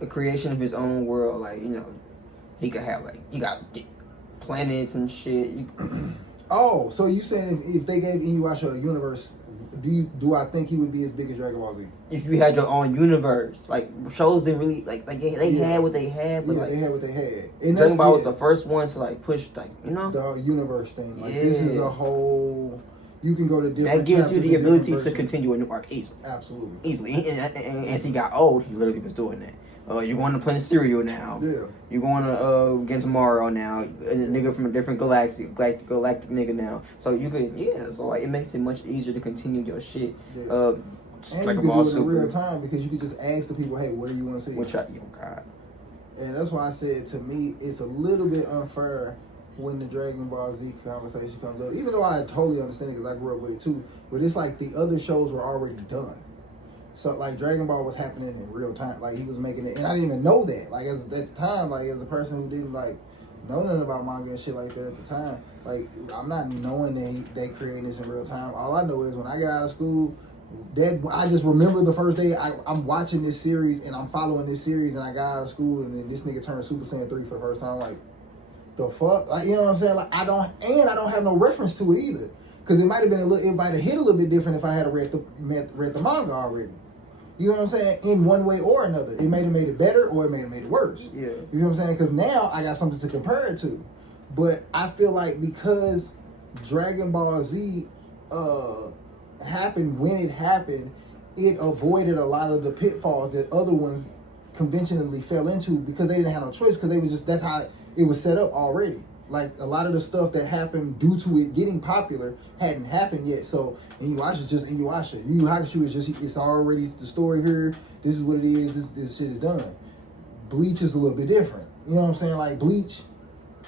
a creation of his own world, like, you know, he could have like, you got planets and shit. Oh, so you saying if they gave Inuyasha a universe, do I think he would be as big as Dragon Ball Z? If you had your own universe, like shows didn't really like they had what they had, but they had what they had. And Dragon Ball was the first one to like push like, you know, the universe thing. Like this is a whole. You can go to different. That gives you the ability to continue a new arc easily. Absolutely. Easily, and as he got old, he literally was doing that. You're going to Planet Cereal now. Yeah. You're going to against Mario now. A nigga from a different galactic nigga now. So you could, so like it makes it much easier to continue your shit. Yeah. And you can do it in real time because you can just ask the people, hey, what do you want to see? God. And that's why I said, to me, it's a little bit unfair when the Dragon Ball Z conversation comes up. Even though I totally understand it because I grew up with it too. But it's like the other shows were already done. So like Dragon Ball was happening in real time. Like he was making it, and I didn't even know that. Like at the time, like as a person who didn't like know nothing about manga and shit like that at the time, like I'm not knowing that they creating this in real time. All I know is when I get out of school, I just remember the first day I'm watching this series and I'm following this series, and I got out of school and then this nigga turned Super Saiyan 3 for the first time. Like the fuck, like you know what I'm saying? Like I don't have no reference to it either. Because it might have been it might have hit a little bit different if I had read the manga already. You know what I'm saying? In one way or another. It may have made it better or it may have made it worse. Yeah. You know what I'm saying? Because now I got something to compare it to. But I feel like because Dragon Ball Z happened when it happened, it avoided a lot of the pitfalls that other ones conventionally fell into because they didn't have no choice because they was just, that's how it was set up already. Like a lot of the stuff that happened due to it getting popular hadn't happened yet. So Inuyasha is just Inuyasha. Yu Yu Hakusho is just, it's already the story here. This is what it is. This shit is done. Bleach is a little bit different. You know what I'm saying? Like Bleach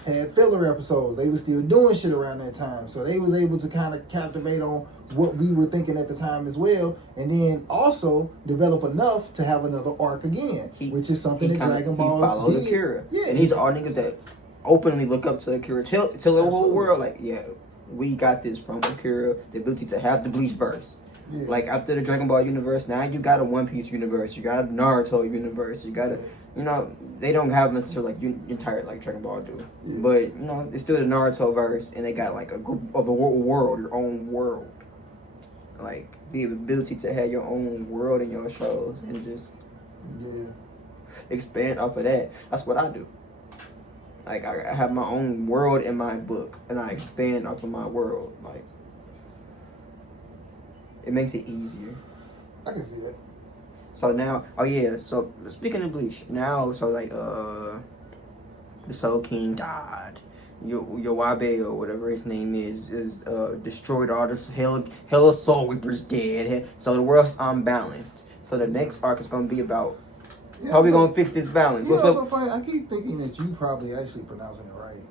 had filler episodes. They was still doing shit around that time, so they was able to kind of captivate on what we were thinking at the time as well, and then also develop enough to have another arc again, which is something that Dragon Ball followed did. Akira. Yeah, and these are all niggas that openly look up to Akira. Tell the whole world, like, yeah, we got this from Akira. The ability to have the Bleach verse. Yeah. Like after the Dragon Ball universe, now you got a One Piece universe. You got a Naruto universe. You got a, you know, they don't have necessarily like entire like Dragon Ball do, but you know, it's still the Naruto verse, and they got like a group of the world, your own world. Like the ability to have your own world in your shows and just expand off of that. That's what I do. Like I have my own world in my book, and I expand off of my world. Like it makes it easier. I can see that. So now, so speaking of Bleach, now so like the Soul King died. Yowabe or whatever his name is destroyed all this hella Soul Reapers dead. So the world's unbalanced. So the next arc is gonna be about how we gonna fix this balance. You know, so funny. I keep thinking that you probably actually pronouncing it right,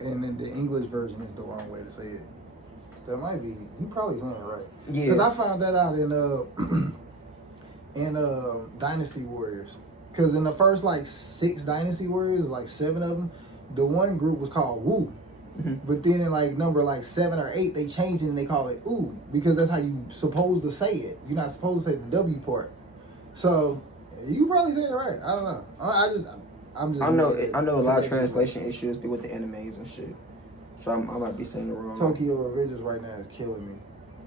and then the English version is the wrong way to say it. That might be. You probably saying it right. Yeah. Because I found that out in Dynasty Warriors. Because in the first like 6 Dynasty Warriors, like 7 of them, the one group was called Wu. Mm-hmm. But then in like number like 7 or 8, they changed it and they call it Ooh, because that's how you supposed to say it. You're not supposed to say the W part. So you probably saying it right. I don't know. I know a lot of translation issues be with the animes and shit. So I might be saying it wrong. Tokyo Revengers right now is killing me.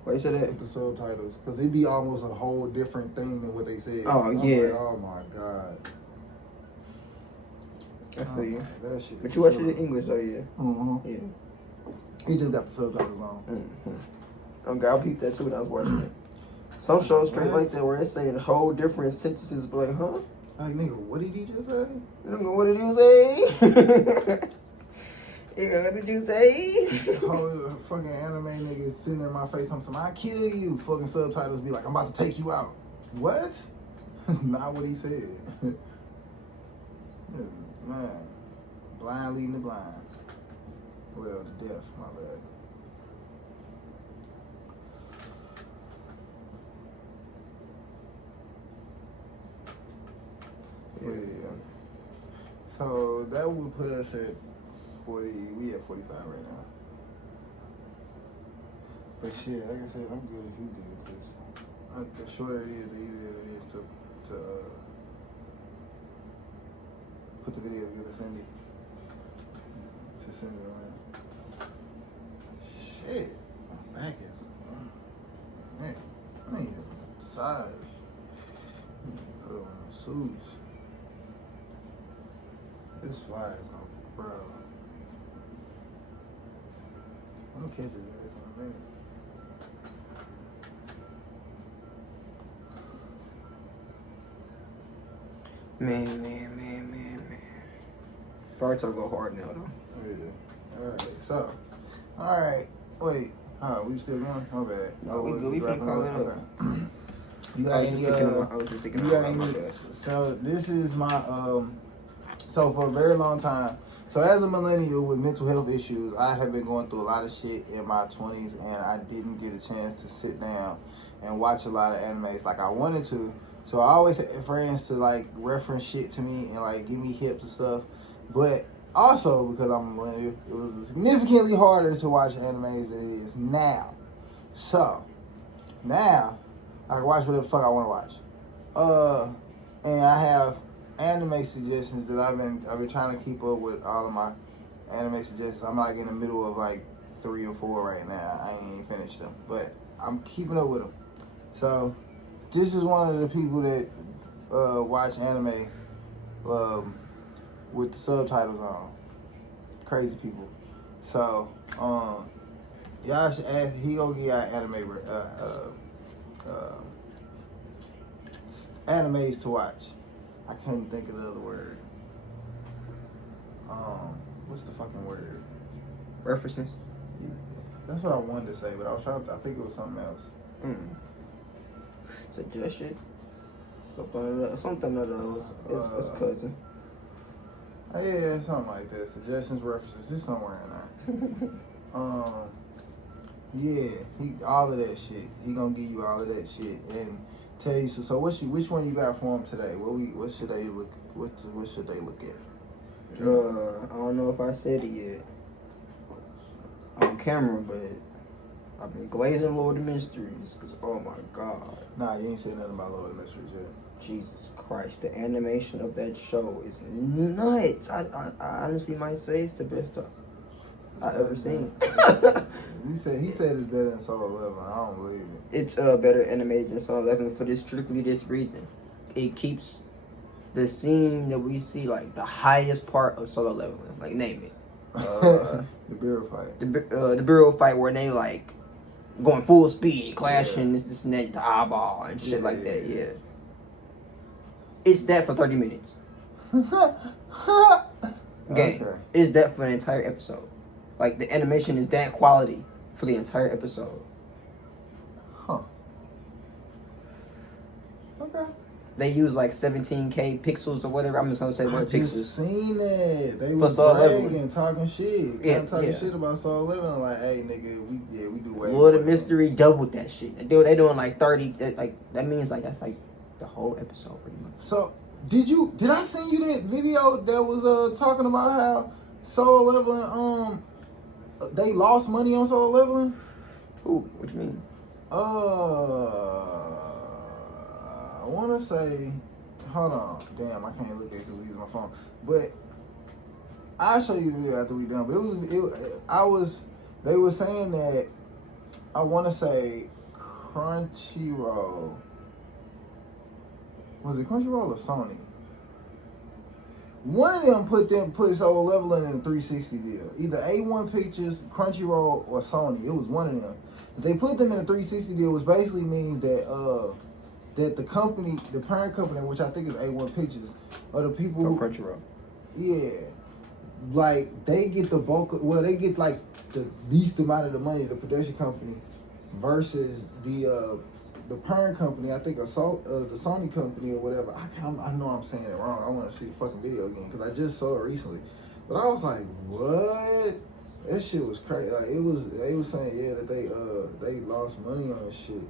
Why you say that? With the subtitles, because it'd be almost a whole different thing than what they said. Oh yeah. Like, oh my god. I feel you. That shit. But you watch it in English though, yeah. Mm-hmm. Yeah. He just got the subtitles on. Mm-hmm. Okay, I'll peep that too when I was watching it. Some shows straight like that where it's saying whole different sentences, but like, huh? Like, nigga, what did he just say? Nigga, what did you say? Nigga, what did you say? Whole fucking anime nigga sitting in my face. I'm saying, I kill you. Fucking subtitles be like, I'm about to take you out. What? That's not what he said. Man, blind leading the blind. Well, the deaf, my bad. Yeah. So that would put us at 40. We at 45 right now. But shit, like I said, I'm good if you good, because the shorter it is, the easier it is to put the video together, send it. To send it around. Shit, my back is, man, I need a massage. I need to put on the suits. This fly is gonna, bro. I'm gonna catch his ass in a minute. Man. Naruto go hard now though. Yeah. Alright. Wait. We still going? My bad. No, we can call it up. You got any, I was just thinking about my bad. So this is my so for a very long time, so as a millennial with mental health issues, I have been going through a lot of shit in my 20s, and I didn't get a chance to sit down and watch a lot of animes like I wanted to. So I always had friends to like reference shit to me and like give me hips and stuff. But also because I'm a millennial, it was significantly harder to watch animes than it is now. So now I can watch whatever the fuck I want to watch. And I have anime suggestions that I've been trying to keep up with all of my anime suggestions. I'm like in the middle of like 3 or 4 right now. I ain't finished them, but I'm keeping up with them. So this is one of the people that watch anime with the subtitles on. Crazy people. So y'all should ask. He gonna give y'all animes to watch. I couldn't think of the other word. What's the fucking word? References? Yeah, that's what I wanted to say, but I was trying to, I think it was something else. Suggestions? Something of those. It's cousin. Oh, yeah, something like that. Suggestions, references, it's somewhere in there. Yeah, all of that shit. He gonna give you all of that shit and tell you. So which one you got for him today? What should they look? What should they look at? I don't know if I said it yet on camera, but I've been glazing Lord of Mysteries because oh my god. Nah, you ain't said nothing about Lord of Mysteries yet. Jesus Christ, the animation of that show is nuts. I honestly might say it's the best stuff I've ever seen. He said it's better than Soul 11. I don't believe it. It's better animated than Soul 11 for strictly this reason. It keeps the scene that we see like the highest part of Soul 11. Like name it. The bureau fight. The bureau fight where they like going full speed, clashing, this and that, the eyeball and shit like that. Yeah. It's that for 30 minutes. Game. Okay. It's that for an entire episode. Like the animation is that quality for the entire episode. Huh. Okay. They use like 17K pixels or whatever. I'm just gonna say the word I just pixels. seen that. They For was Soul bragging, talking shit. Yeah, Talking yeah. shit about Soul 11. Like, hey, nigga, we do way Lord of more. Mystery doubled that shit. They doing like 30. Like that means like that's like the whole episode pretty much. So did I send you that video that was talking about how Soul 11 they lost money on Soul 11? Ooh, what you mean? I want to say, hold on, damn, I can't look at it because we use my phone. But I'll show you the video after we done. But they were saying that I want to say Crunchyroll. Was it Crunchyroll or Sony? One of them put Soul Leveling in a 360 deal. Either A1 Pictures, Crunchyroll, or Sony. It was one of them. If they put them in a 360 deal, which basically means that that the company, the parent company, which I think is A1 Pictures, are the people who Crunchyroll. Yeah. Like they get the bulk they get like the least amount of the money, the production company, versus the parent company, I think the Sony company or whatever. I know I'm saying it wrong. I want to see the fucking video again because I just saw it recently. But I was like, what? That shit was crazy. Like they was saying that they lost money on this shit.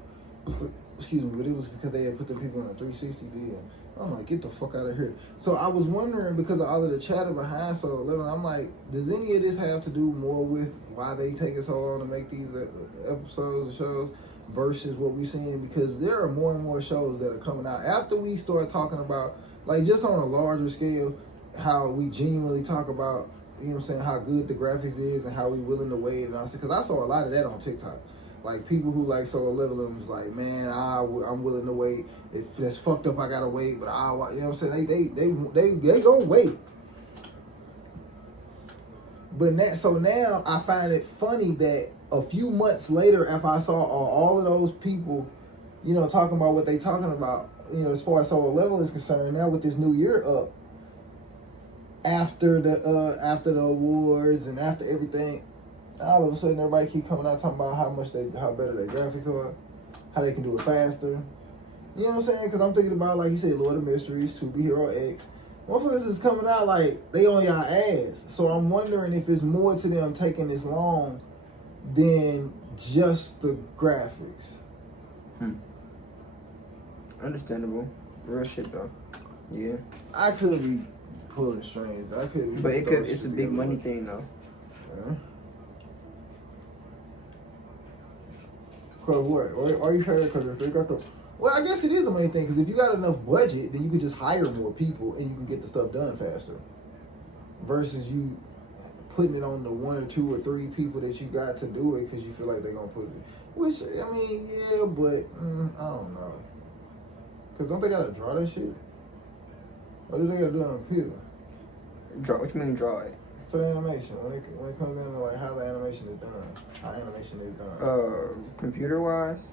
Excuse me, but it was because they had put the people in a 360 deal. I'm like, get the fuck out of here. So I was wondering, because of all of the chatter behind Soul 11, I'm like, does any of this have to do more with why they take it so long to make these episodes or shows versus what we're seeing? Because there are more and more shows that are coming out after we start talking about, like, just on a larger scale, how we genuinely talk about, you know what I'm saying, how good the graphics is and how we willing to wait and all that. Because I saw a lot of that on TikTok. Like, people who like Soul Leveling was like, man, I'm willing to wait. If that's fucked up, I gotta wait. But you know what I'm saying? They gonna wait. But now I find it funny that a few months later, after I saw all of those people, you know, talking about what they talking about, you know, as far as Soul Leveling is concerned, now with this new year up, after the awards and after everything, all of a sudden everybody keep coming out talking about how better their graphics are, how they can do it faster. You know what I'm saying? Because I'm thinking about, like you said, Lord of Mysteries, 2B Hero X. Motherfuckers is coming out like they on y'all ass. So I'm wondering if it's more to them taking this long than just the graphics. Understandable. Real shit though. Yeah. I could be pulling strings. I could be. But it's a big money thing though. Yeah. Cause what? Are you sure? Because if they got the... Well, I guess it is a money thing. Because if you got enough budget, then you can just hire more people and you can get the stuff done faster. Versus you putting it on the 1 or 2 or 3 people that you got to do it because you feel like they're gonna put it. Which I mean, yeah, but I don't know. Because don't they gotta draw that shit? Or do they gotta do it on a computer? Draw? What you mean draw it? For the animation, when it comes down to like how the animation is done, Computer wise.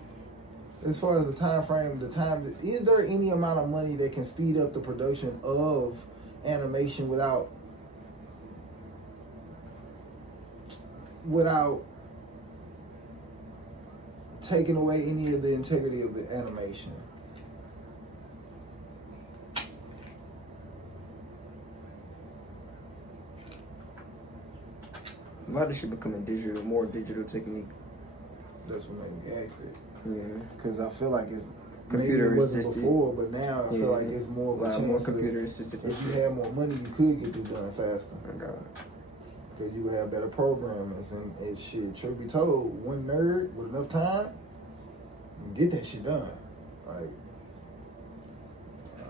As far as the time frame, is there any amount of money that can speed up the production of animation without taking away any of the integrity of the animation? A lot of shit becoming digital, more digital technique. That's what made me ask that. Yeah. Because I feel like it's Computer maybe it wasn't assisted. before, but now I feel like it's more of a chance. More computer assisted. If you had more money, you could get this done faster. Oh God. Because you would have better programmers and shit. Truth be told, one nerd with enough time get that shit done. Like,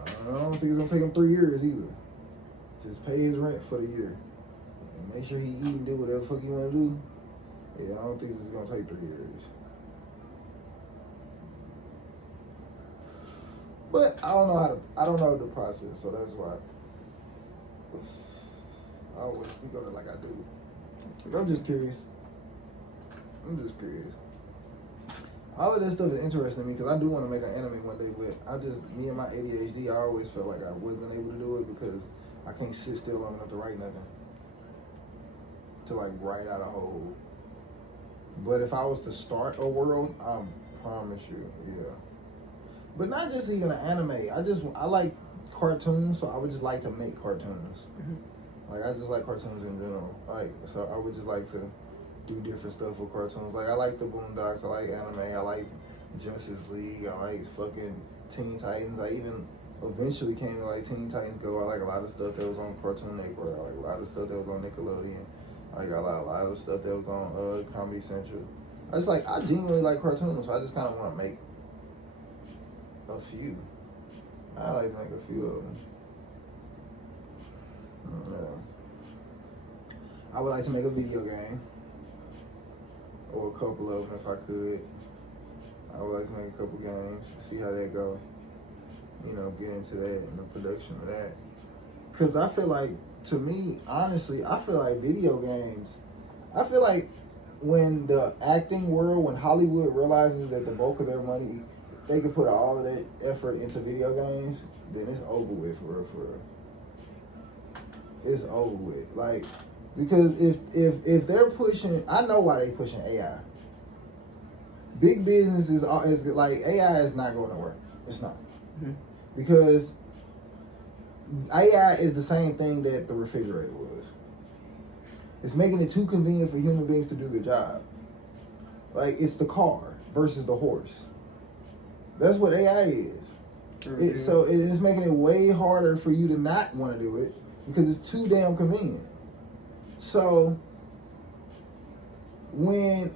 I don't think it's gonna take him 3 years either. Just pay his rent for the year and make sure he eat and do whatever the fuck he want to do. Yeah, I don't think this is gonna take 3 years. But I don't know the process, so that's why I always speak on it like I do. I'm just curious. All of this stuff is interesting to me because I do want to make an anime one day, but me and my ADHD, I always felt like I wasn't able to do it because I can't sit still long enough to write nothing. To like write out a whole. But if I was to start a world, I promise you, yeah. But not just even an anime. I like cartoons, so I would just like to make cartoons. Mm-hmm. Like I just like cartoons in general. Like so, I would just like to do different stuff with cartoons. Like I like the Boondocks. I like anime. I like Justice League. I like fucking Teen Titans. I even eventually came to like Teen Titans Go. I like a lot of stuff that was on Cartoon Network. I like a lot of stuff that was on Nickelodeon. I like a lot of stuff that was on Comedy Central. I genuinely like cartoons, so I just kind of want to make a few. I like to make a few of them. I would like to make a video game. Or a couple of them if I could. I would like to make a couple games, see how they go. You know, get into that and the production of that. Because I feel like, to me, honestly, I feel like video games, I feel like when the acting world, when Hollywood realizes that the bulk of their money, they can put all of that effort into video games, then it's over with, for real. It's over with. Like, because if they're pushing, I know why they pushing AI. Big business is like, AI is not going to work. It's not. Mm-hmm. Because AI is the same thing that the refrigerator was. It's making it too convenient for human beings to do the job. Like, it's the car versus the horse. That's what AI is. Mm-hmm. So it's making it way harder for you to not want to do it because it's too damn convenient. So when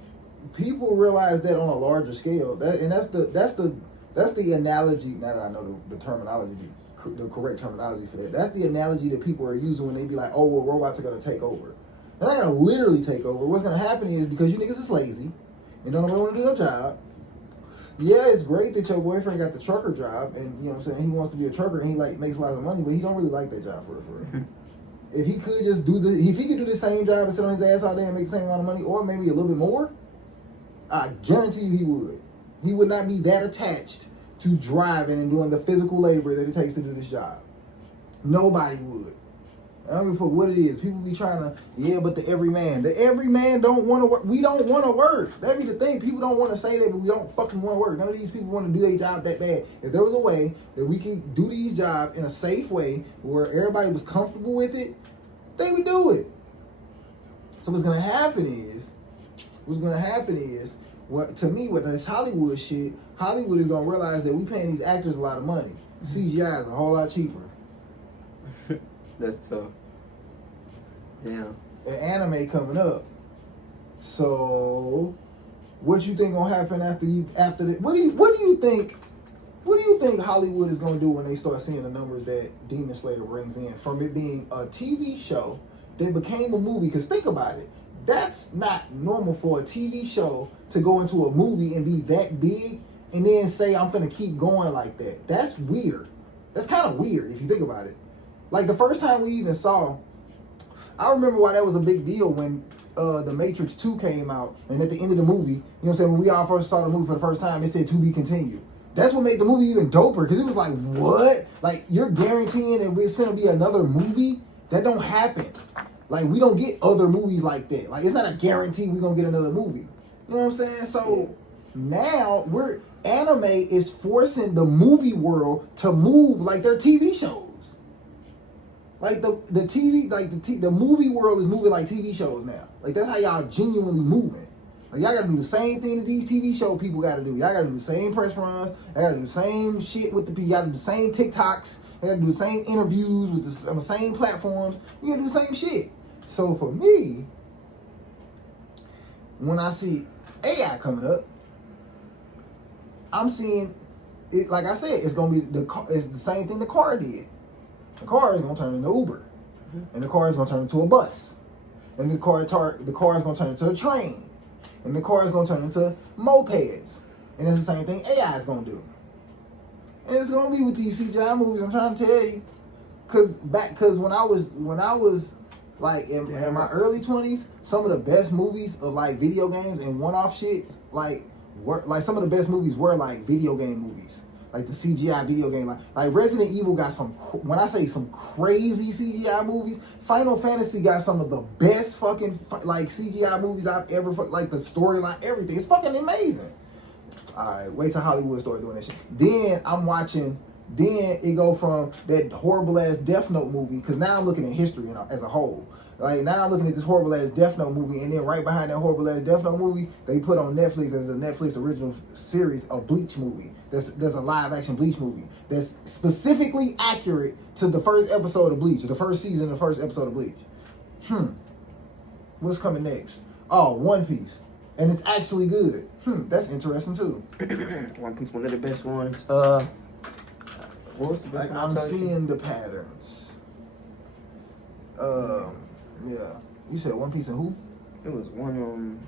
people realize that on a larger scale, that's the analogy. Now that I know the terminology, the correct terminology for that, that's the analogy that people are using when they be like, "Oh, well, robots are gonna take over." They're not gonna literally take over. What's gonna happen is, because you niggas is lazy and don't want to do no job. Yeah, it's great that your boyfriend got the trucker job, and you know what I'm saying, he wants to be a trucker and he like makes lots of money, but he don't really like that job for real. If he could just if he could do the same job and sit on his ass all day and make the same amount of money, or maybe a little bit more, I guarantee you he would. He would not be that attached to driving and doing the physical labor that it takes to do this job. Nobody would. I don't give a fuck what it is. People be trying to, but the everyman don't want to work. We don't want to work. That be the thing. People don't want to say that, but we don't fucking want to work. None of these people want to do their job that bad. If there was a way that we could do these jobs in a safe way where everybody was comfortable with it, they would do it. So what's gonna happen is, to me, with this Hollywood shit, Hollywood is gonna realize that we paying these actors a lot of money. CGI is a whole lot cheaper. That's tough. Yeah. An anime coming up. So, what you think gonna happen after the? What do you think? What do you think Hollywood is gonna do when they start seeing the numbers that Demon Slayer brings in, from it being a TV show that became a movie? Because think about it, that's not normal for a TV show to go into a movie and be that big and then say, I'm gonna keep going like that. That's weird. That's kind of weird if you think about it. Like, the first time we even saw, I remember why that was a big deal when The Matrix 2 came out, and at the end of the movie, you know what I'm saying, when we all first saw the movie for the first time, it said to be continued. That's what made the movie even doper, because it was like, what? Like, you're guaranteeing that it's gonna be another movie? That don't happen. Like, we don't get other movies like that. Like, it's not a guarantee we're gonna get another movie. You know what I'm saying? So, now, anime is forcing the movie world to move like their TV shows. Like the TV, like the movie world is moving like TV shows now. Like that's how y'all genuinely moving. Like y'all gotta do the same thing that these TV show people gotta do. Y'all gotta do the same press runs. Y'all gotta do the same shit with the people. Y'all gotta do the same TikToks. Y'all gotta do the same interviews with on the same platforms. You gotta do the same shit. So for me, when I see AI coming up, I'm seeing it. Like I said, it's gonna be it's the same thing the car did. The car is gonna turn into Uber, and the car is gonna turn into a bus, and the car is gonna turn into a train, and the car is gonna turn into mopeds, and it's the same thing AI is gonna do. And it's gonna be with these CGI movies. I'm trying to tell you, cause when I was like in my early 20s, some of the best movies of like video games and one-off shits some of the best movies were like video game movies. Like the CGI video game, like Resident Evil got some. When I say some crazy CGI movies, Final Fantasy got some of the best fucking like CGI movies I've ever like the storyline, everything. It's fucking amazing. All right, wait till Hollywood start doing that shit. Then I'm watching. Then it go from that horrible ass Death Note movie, because now I'm looking at history as a whole. Like now I'm looking at this horrible ass Death Note movie, and then right behind that horrible ass Death Note movie, they put on Netflix as a Netflix original series, a Bleach movie. There's a live action Bleach movie that's specifically accurate to the first episode of Bleach, the first season, the first episode of Bleach. What's coming next? Oh, One Piece, and it's actually good. That's interesting too. One Piece, one of the best ones. What was the best one? I'm seeing the patterns. Yeah. You said One Piece and who? It was one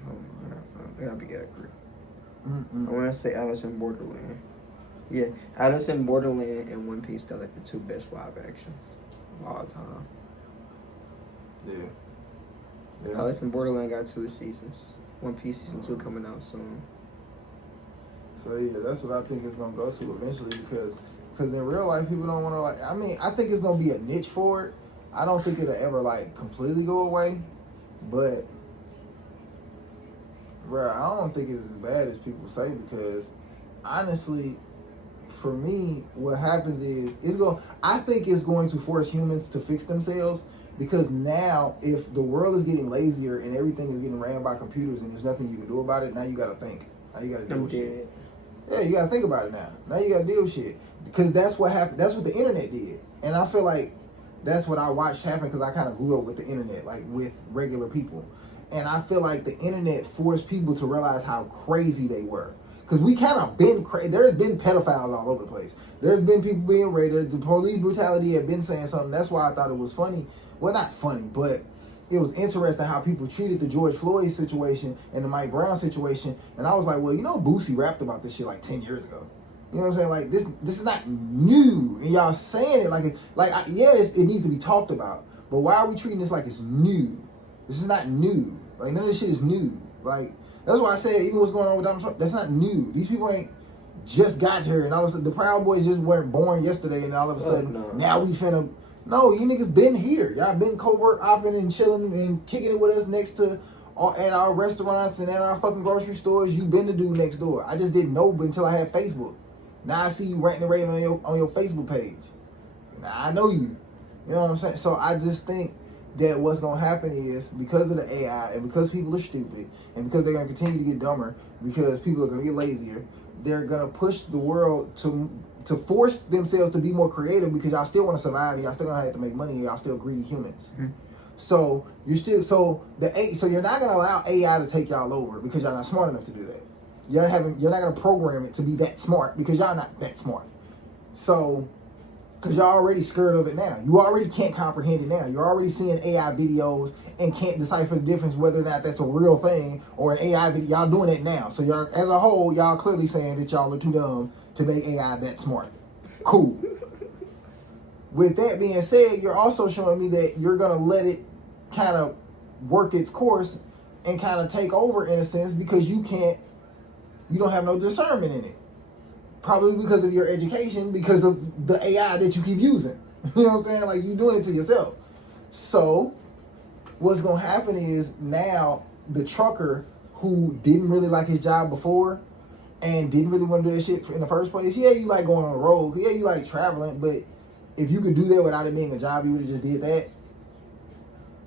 I gotta be accurate. I want to say Alice in Borderland. Yeah, Alice in Borderland and One Piece are like the two best live actions of all time. Yeah. Alice in Borderland got 2 seasons. One Piece season 2 coming out soon. So yeah, that's what I think it's gonna go to eventually, because in real life people don't want to like. I mean, I think it's gonna be a niche for it. I don't think it'll ever like completely go away, but bro, I don't think it's as bad as people say, because honestly, for me, what happens is I think it's going to force humans to fix themselves, because now if the world is getting lazier and everything is getting ran by computers and there's nothing you can do about it, now you got to think. Now you got to deal with shit. Yeah, you got to think about it now. Now you got to deal with shit, because that's what happened. That's what the internet did, and I feel like that's what I watched happen, because I kind of grew up with the internet, like with regular people. And I feel like the internet forced people to realize how crazy they were. Because we kind of been crazy. There's been pedophiles all over the place. There's been people being raped. The police brutality had been saying something. That's why I thought it was funny. Well, not funny, but it was interesting how people treated the George Floyd situation and the Mike Brown situation. And I was like, well, Boosie rapped about this shit like 10 years ago. You know what I'm saying? Like this is not new, and y'all saying it it needs to be talked about. But why are we treating this like it's new? This is not new. Like none of this shit is new. Like that's why I said even what's going on with Donald Trump, that's not new. These people ain't just got here, and all of a sudden the Proud Boys just weren't born yesterday, and all of a sudden now we finna. No, you niggas been here. Y'all been covert opping and chilling and kicking it with us next to. At our restaurants and at our fucking grocery stores. You been to do next door. I just didn't know until I had Facebook. Now I see you ranting and raving on your Facebook page. Now I know you. You know what I'm saying? So I just think that what's going to happen is, because of the AI and because people are stupid and because they're going to continue to get dumber, because people are going to get lazier, they're going to push the world to force themselves to be more creative, because y'all still want to survive. Y'all still going to have to make money. Y'all still greedy humans. So you're not going to allow AI to take y'all over, because y'all not smart enough to do that. You're not gonna program it to be that smart, because y'all not that smart. So, because y'all already scared of it now. You already can't comprehend it now. You're already seeing AI videos and can't decipher the difference whether or not that's a real thing or an AI video. Y'all doing it now. So y'all, as a whole, y'all clearly saying that y'all are too dumb to make AI that smart. Cool. With that being said, you're also showing me that you're gonna let it kind of work its course and kind of take over in a sense, because you don't have no discernment in it. Probably because of your education, because of the AI that you keep using. You know what I'm saying? Like, you're doing it to yourself. So, what's going to happen is, now the trucker who didn't really like his job before and didn't really want to do that shit in the first place, yeah, you like going on the road. Yeah, you like traveling, but if you could do that without it being a job, you would have just did that.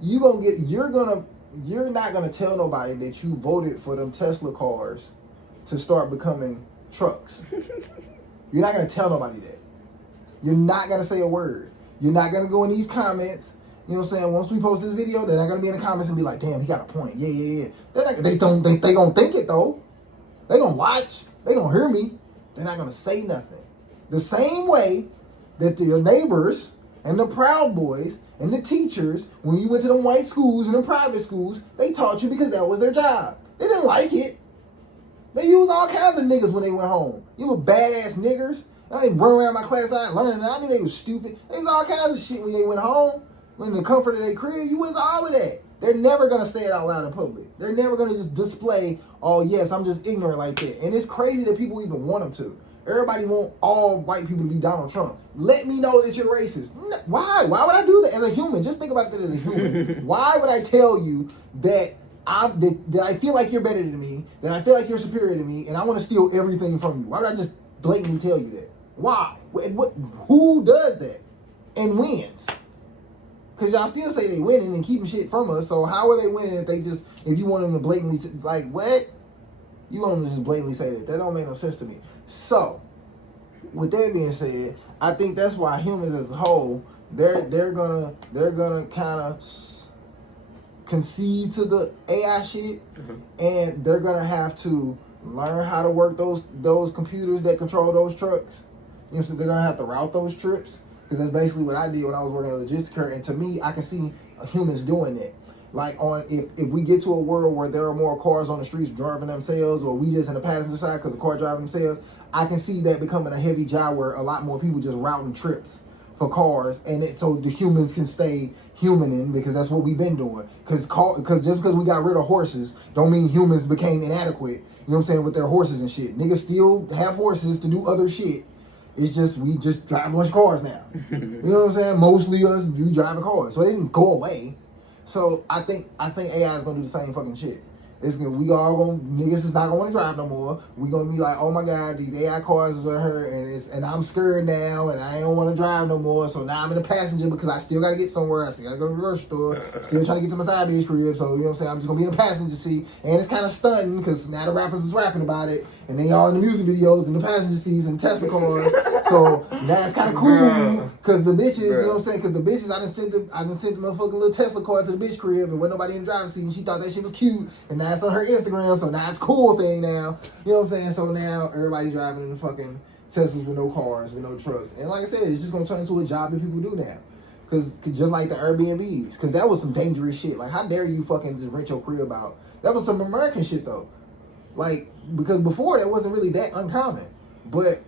You're not gonna tell nobody that you voted for them Tesla cars to start becoming trucks. You're not gonna tell nobody that. You're not gonna say a word. You're not gonna go in these comments. You know what I'm saying? Once we post this video, they're not gonna be in the comments and be like, "Damn, he got a point." Yeah. They don't think they gonna think it though. They gonna watch. They gonna hear me. They're not gonna say nothing. The same way that your neighbors and the Proud Boys and the teachers, when you went to them white schools and the private schools, they taught you because that was their job. They didn't like it. They used all kinds of niggas when they went home. You little badass niggers. I didn't run around my class out learning. I knew they was stupid. They was all kinds of shit when they went home. In the comfort of their crib, you was all of that. They're never going to say it out loud in public. They're never going to just display, oh, yes, I'm just ignorant like that. And it's crazy that people even want them to. Everybody want all white people to be Donald Trump. Let me know that you're racist. Why? Why would I do that as a human? Just think about that as a human. Why would I tell you that that I feel like you're better than me, that I feel like you're superior to me, and I want to steal everything from you? Why would I just blatantly tell you that? Why? Who does that and wins? Because y'all still say they winning and keeping shit from us. So how are they winning if you want them to blatantly, like, what? You want them to just blatantly say that. That don't make no sense to me. So, with that being said, I think that's why humans as a whole, they're gonna kind of concede to the AI shit, and they're gonna have to learn how to work those computers that control those trucks. You know, so they're gonna have to route those trips. Because that's basically what I did when I was working at logistics. And to me, I can see humans doing that. Like, if we get to a world where there are more cars on the streets driving themselves, or we just in the passenger side because the car driving themselves, I can see that becoming a heavy job where a lot more people just routing trips for cars, and so the humans can stay humaning, because that's what we've been doing. Because just because we got rid of horses don't mean humans became inadequate. You know what I'm saying, with their horses and shit. Niggas still have horses to do other shit. It's just, we just drive a bunch of cars now. You know what I'm saying? Mostly us do driving cars. So they didn't go away. So I think AI is gonna do the same fucking shit. Niggas is not gonna want to drive no more. We gonna be like, oh my god, these AI cars are hurt, and I'm scared now, and I don't want to drive no more. So now I'm in a passenger because I still gotta get somewhere. I still gotta go to the grocery store. Still trying to get to my side bitch crib. So you know what I'm saying? I'm just gonna be in the passenger seat, and it's kind of stunning because now the rappers is rapping about it, and they all in the music videos in the passenger seats and Tesla cars. So that's kind of cool because the bitches, you know what I'm saying? Because the bitches, I done sent the motherfucking little Tesla car to the bitch crib, and wasn't nobody in the driver's seat, and she thought that shit was cute, and now it's on her Instagram, so now it's a cool thing now. You know what I'm saying? So now everybody driving in the fucking Teslas with no cars, with no trucks. And like I said, it's just going to turn into a job that people do now. Because just like the Airbnbs. Because that was some dangerous shit. Like, how dare you fucking just rent your crib out? That was some American shit, though. Like, because before, that wasn't really that uncommon. But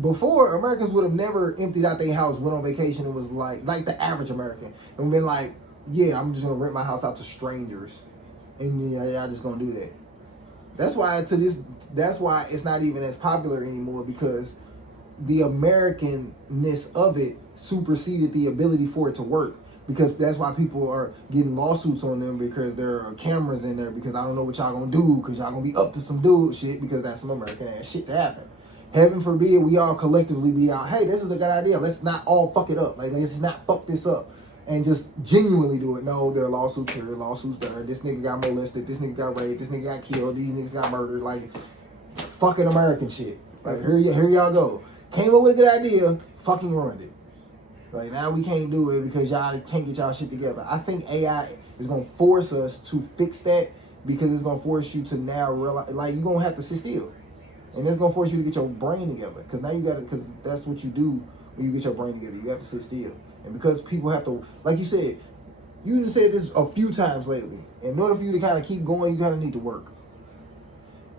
before, Americans would have never emptied out their house, went on vacation, and was like the average American. And been like, yeah, I'm just going to rent my house out to strangers. And yeah, y'all just gonna do that. That's why it's not even as popular anymore, because the Americanness of it superseded the ability for it to work. Because that's why people are getting lawsuits on them, because there are cameras in there, because I don't know what y'all gonna do, because y'all gonna be up to some dude shit, because that's some American ass shit to happen. Heaven forbid we all collectively be out, hey, this is a good idea, let's not all fuck it up. Like, let's not fuck this up. And just genuinely do it. No, there are lawsuits here, lawsuits there. This nigga got molested, this nigga got raped, this nigga got killed, these niggas got murdered. Like, fucking American shit. Like, here y'all go. Came up with a good idea, fucking ruined it. Like, now we can't do it because y'all can't get y'all shit together. I think AI is going to force us to fix that, because it's going to force you to now realize, like, you're going to have to sit still. And it's going to force you to get your brain together. Because now you got to, because that's what you do when you get your brain together. You have to sit still. And because people have to, like you said, you said this a few times lately. In order for you to kind of keep going, you kind of need to work.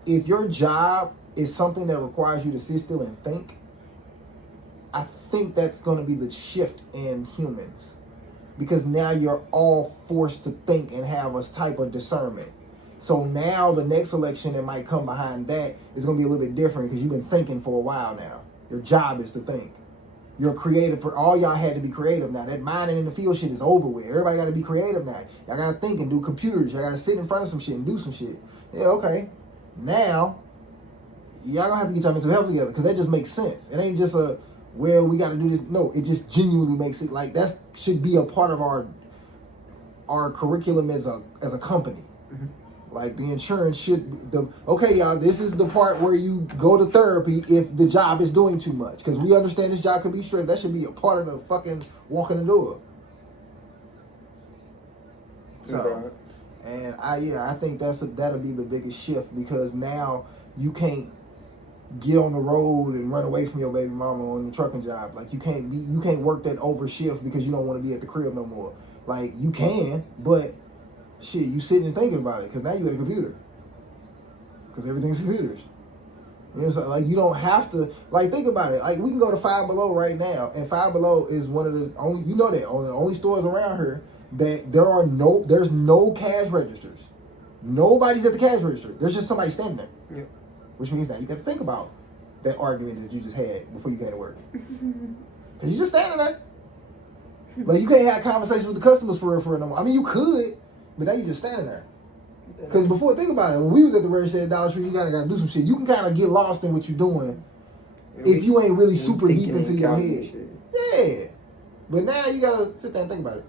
If your job is something that requires you to sit still and think, I think that's going to be the shift in humans. Because now you're all forced to think and have a type of discernment. So now the next election that might come behind that is going to be a little bit different, because you've been thinking for a while now. Your job is to think. You're creative. All y'all had to be creative now. That mining in the field shit is over with. Everybody got to be creative now. Y'all got to think and do computers. Y'all got to sit in front of some shit and do some shit. Yeah, okay. Now, y'all going to have to get y'all mental health together, because that just makes sense. It ain't just well, we got to do this. No, it just genuinely makes it like that should be a part of our curriculum as a company. Mm-hmm. Like the insurance should okay, y'all. This is the part where you go to therapy if the job is doing too much, because we understand this job can be stressed. That should be a part of the fucking walk in the door. So, and I think that'll be the biggest shift, because now you can't get on the road and run away from your baby mama on the trucking job. Like you can't work that over shift because you don't want to be at the crib no more. Like you can, but shit, you sitting and thinking about it because now you at a computer. Because everything's computers. You know what I'm saying? Like you don't have to, like, think about it. Like we can go to Five Below right now, and Five Below is one of the only, you know, that on the only stores around here that there's no cash registers. Nobody's at the cash register. There's just somebody standing there. Yep. Which means now you got to think about that argument that you just had before you came to work. Because you're just standing there. Like you can't have conversations with the customers for real no more. I mean, you could, but now you're just standing there. Because before, think about it, when we was at the register at Dollar Tree, you gotta do some shit. You can kind of get lost in what you're doing if you ain't really super deep into your head. Yeah. But now you gotta sit there and think about it.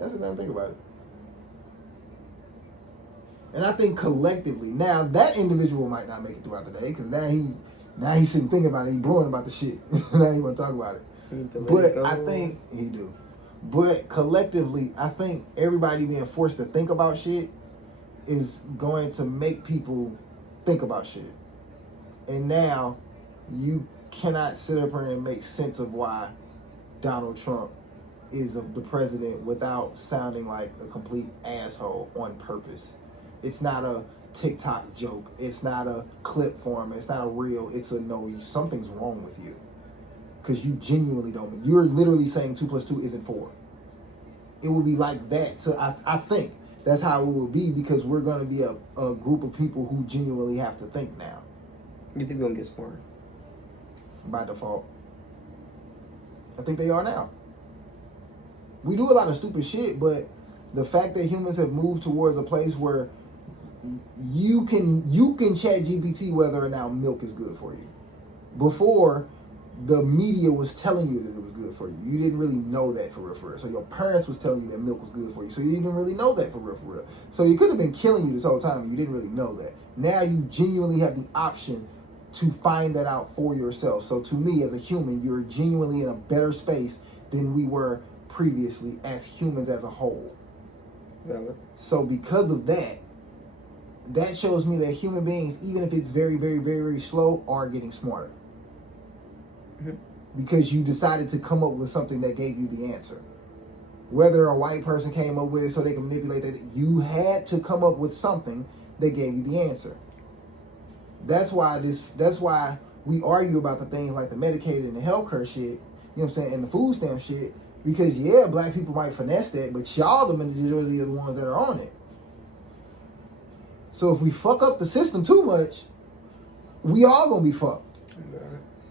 Just sit down and think about it. And I think collectively, now that individual might not make it throughout the day, because now he's sitting thinking about it, he's blowing about the shit. Now he want to talk about it. But I think he do. But collectively, I think everybody being forced to think about shit is going to make people think about shit. And now you cannot sit up here and make sense of why Donald Trump is the president without sounding like a complete asshole on purpose. It's not a TikTok joke. It's not a clip form. It's not a reel. It's a no, something's wrong with you. Because you genuinely don't. You're literally saying 2 + 2 isn't 4. It would be like that. So I think that's how it will be, because we're going to be a group of people who genuinely have to think now. You think we're going to get smarter? By default. I think they are now. We do a lot of stupid shit, but the fact that humans have moved towards a place where you can chat GPT whether or not milk is good for you. Before, the media was telling you that it was good for you. You didn't really know that for real. So your parents was telling you that milk was good for you. So you didn't really know that for real. So you could have been killing you this whole time and you didn't really know that. Now you genuinely have the option to find that out for yourself. So to me, as a human, you're genuinely in a better space than we were previously as humans as a whole. Valid. So because of that, that shows me that human beings, even if it's very, very, very, very slow, are getting smarter. Mm-hmm. Because you decided to come up with something that gave you the answer. Whether a white person came up with it so they can manipulate that, you had to come up with something that gave you the answer. That's why we argue about the things like the Medicaid and the healthcare shit, you know what I'm saying, and the food stamp shit, because yeah, black people might finesse that, but y'all the majority of the ones that are on it. So if we fuck up the system too much, we all gonna be fucked.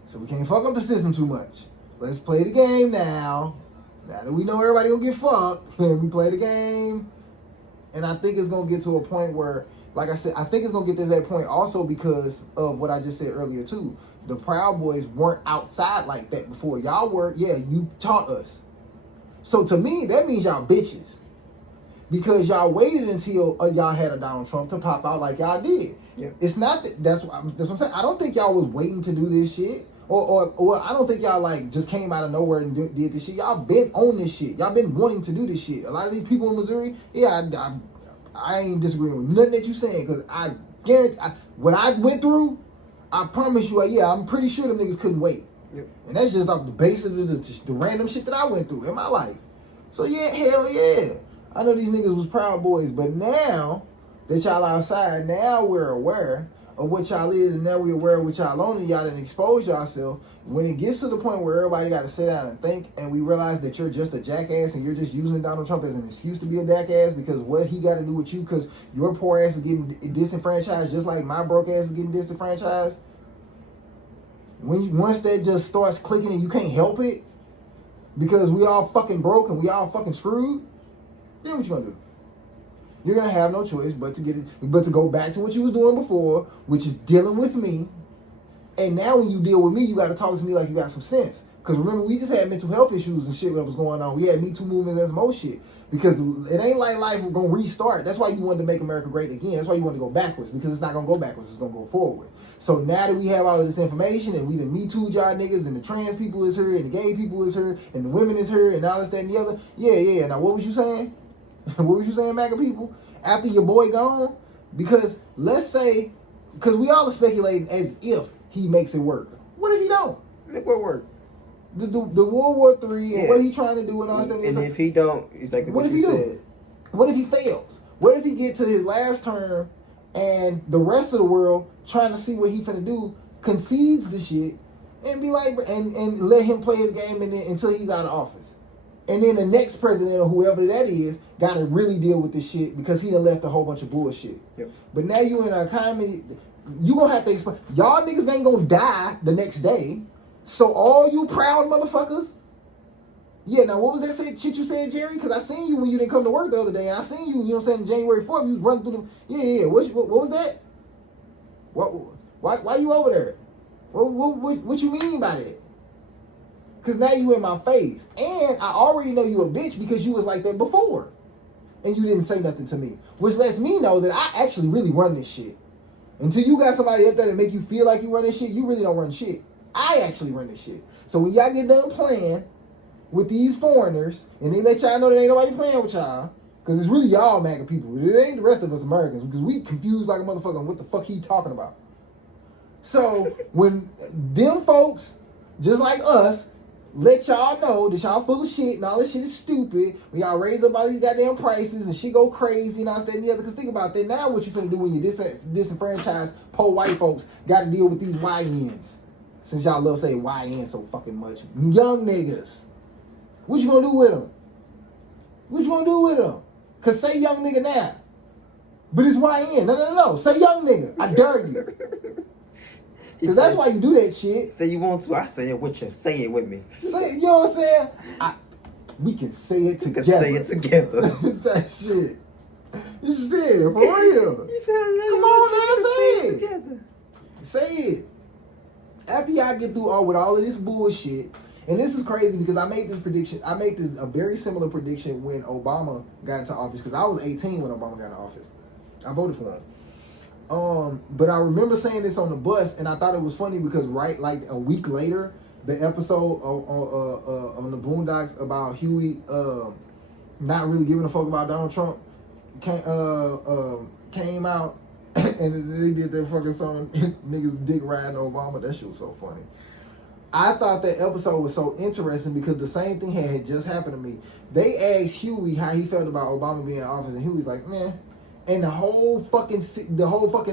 So we can't fuck up the system too much. Let's play the game now. Now that we know everybody gonna get fucked, we play the game. And I think it's gonna get to a point where, like I said, I think it's gonna get to that point also because of what I just said earlier too. The Proud Boys weren't outside like that before. Y'all were, yeah, you taught us. So to me, that means y'all bitches. Because y'all waited until y'all had a Donald Trump to pop out like y'all did. Yeah. It's not that's what I'm saying. I don't think y'all was waiting to do this shit. Or I don't think y'all like just came out of nowhere and did this shit. Y'all been on this shit. Y'all been wanting to do this shit. A lot of these people in Missouri, yeah, I ain't disagreeing with nothing that you saying, because I guarantee what I went through, I promise you, yeah, I'm pretty sure them niggas couldn't wait. Yep. And that's just off the basis of the random shit that I went through in my life. So yeah, hell yeah. I know these niggas was Proud Boys, but now that y'all outside, now we're aware of what y'all is, and now we're aware of what y'all on, and y'all didn't expose yourself. When it gets to the point where everybody got to sit down and think, and we realize that you're just a jackass and you're just using Donald Trump as an excuse to be a jackass because what he got to do with you, because your poor ass is getting disenfranchised just like my broke ass is getting disenfranchised. Once that just starts clicking and you can't help it because we all fucking broke and we all fucking screwed, then what you gonna do? You're gonna have no choice but to go back to what you was doing before, which is dealing with me And now when you deal with me, you got to talk to me like you got some sense. Because remember, we just had mental health issues and shit that was going on. We had Me Too movements and some more shit. Because it ain't like life was going to restart. That's why you wanted to make America great again. That's why you wanted to go backwards. Because it's not going to go backwards. It's going to go forward. So now that we have all of this information and we done Me Too'd y'all niggas and the trans people is here and the gay people is here and the women is here and all this, that, and the other. Yeah. Now, what was you saying? What was you saying, MAGA people? After your boy gone? Because let's say, because we all are speculating as if he makes it work. What if he don't? Make what work? The World War III and what he trying to do and all that. And if he don't, it's like what if he do? What if he fails? What if he get to his last term and the rest of the world trying to see what he finna do concedes the shit and be like and let him play his game until he's out of office? And then the next president or whoever that is got to really deal with this shit because he done left a whole bunch of bullshit. Yep. But now you in an economy, you gonna have to explain. Y'all niggas ain't gonna die the next day. So all you proud motherfuckers. Yeah, now what was that shit you said, Jerry? Because I seen you when you didn't come to work the other day. And I seen you, you know what I'm saying, January 4th, you was running through the... Yeah. What was that? Why you over there? What you mean by that? Because now you in my face. And I already know you a bitch because you was like that before. And you didn't say nothing to me. Which lets me know that I actually really run this shit. Until you got somebody up there to make you feel like you run this shit, you really don't run shit. I actually run this shit. So when y'all get done playing with these foreigners, and they let y'all know that ain't nobody playing with y'all, because it's really y'all MAGA people. It ain't the rest of us Americans, because we confused like a motherfucker on what the fuck he talking about. So when them folks, just like us, let y'all know that y'all full of shit and all this shit is stupid, when y'all raise up all these goddamn prices and shit go crazy and all that and the other, because think about that, now what you finna do when you disenfranchised poor white folks got to deal with these YNs. Since y'all love saying YN so fucking much. Young niggas. What you gonna do with them? What you gonna do with them? Because say young nigga now. But it's YN. No. Say young nigga. I dare you. Because that's why you do that shit. Say you want to, I say it with you. Say it with me. Say, you know what I'm saying? We can say it together. Say it together. That shit. You said it, for real. You said, come on now, say it. Together. Say it. After y'all get through with all of this bullshit, and this is crazy because I made this a very similar prediction when Obama got into office, because I was 18 when Obama got into office. I voted for him. But I remember saying this on the bus, and I thought it was funny because like a week later, the episode on the Boondocks about Huey not really giving a fuck about Donald Trump came out. And they did that fucking song, niggas dick riding Obama. That shit was so funny. I thought that episode was so interesting because the same thing had just happened to me. They asked Huey how he felt about Obama being in office, and Huey's like, man. And the whole fucking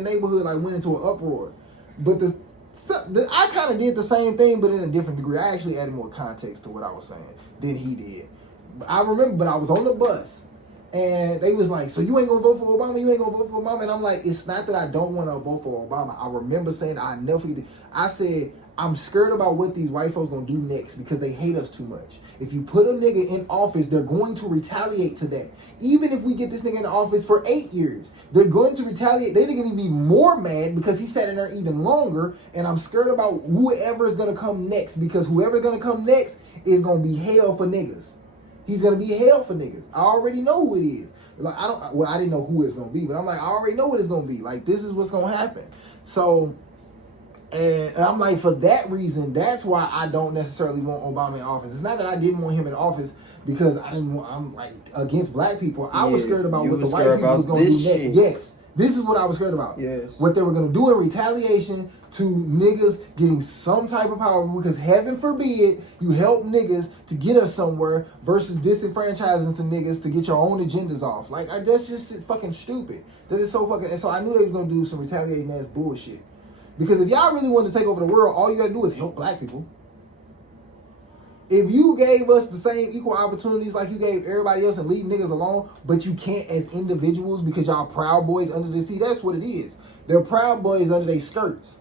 neighborhood like went into an uproar. But I kind of did the same thing, but in a different degree. I actually added more context to what I was saying than he did. I remember, but I was on the bus. And they was like, so you ain't gonna vote for Obama? You ain't gonna vote for Obama? And I'm like, it's not that I don't want to vote for Obama. I remember saying, I never forget it. I said, I'm scared about what these white folks gonna do next because they hate us too much. If you put a nigga in office, they're going to retaliate to that. Even if we get this nigga in office for 8 years, they're going to retaliate. They're gonna be more mad because he sat in there even longer. And I'm scared about whoever's gonna come next, because whoever's gonna come next is gonna be hell for niggas. He's gonna be hell for niggas. I already know who it is. Like I didn't know who it's gonna be, but I'm like, I already know what it's gonna be. Like, this is what's gonna happen. So, and I'm like, for that reason, that's why I don't necessarily want Obama in office. It's not that I didn't want him in office because I'm like against black people. I was scared about what the white people was gonna do next. Yes. This is what I was scared about. Yes. What they were gonna do in retaliation to niggas getting some type of power, because heaven forbid you help niggas to get us somewhere versus disenfranchising to niggas to get your own agendas off. Like, that's just fucking stupid. That is so fucking... And so I knew they was gonna do some retaliating ass bullshit. Because if y'all really wanted to take over the world, all you gotta do is help black people. If you gave us the same equal opportunities like you gave everybody else and leave niggas alone, but you can't as individuals because y'all proud boys under the sea, that's what it is. They're proud boys under their skirts.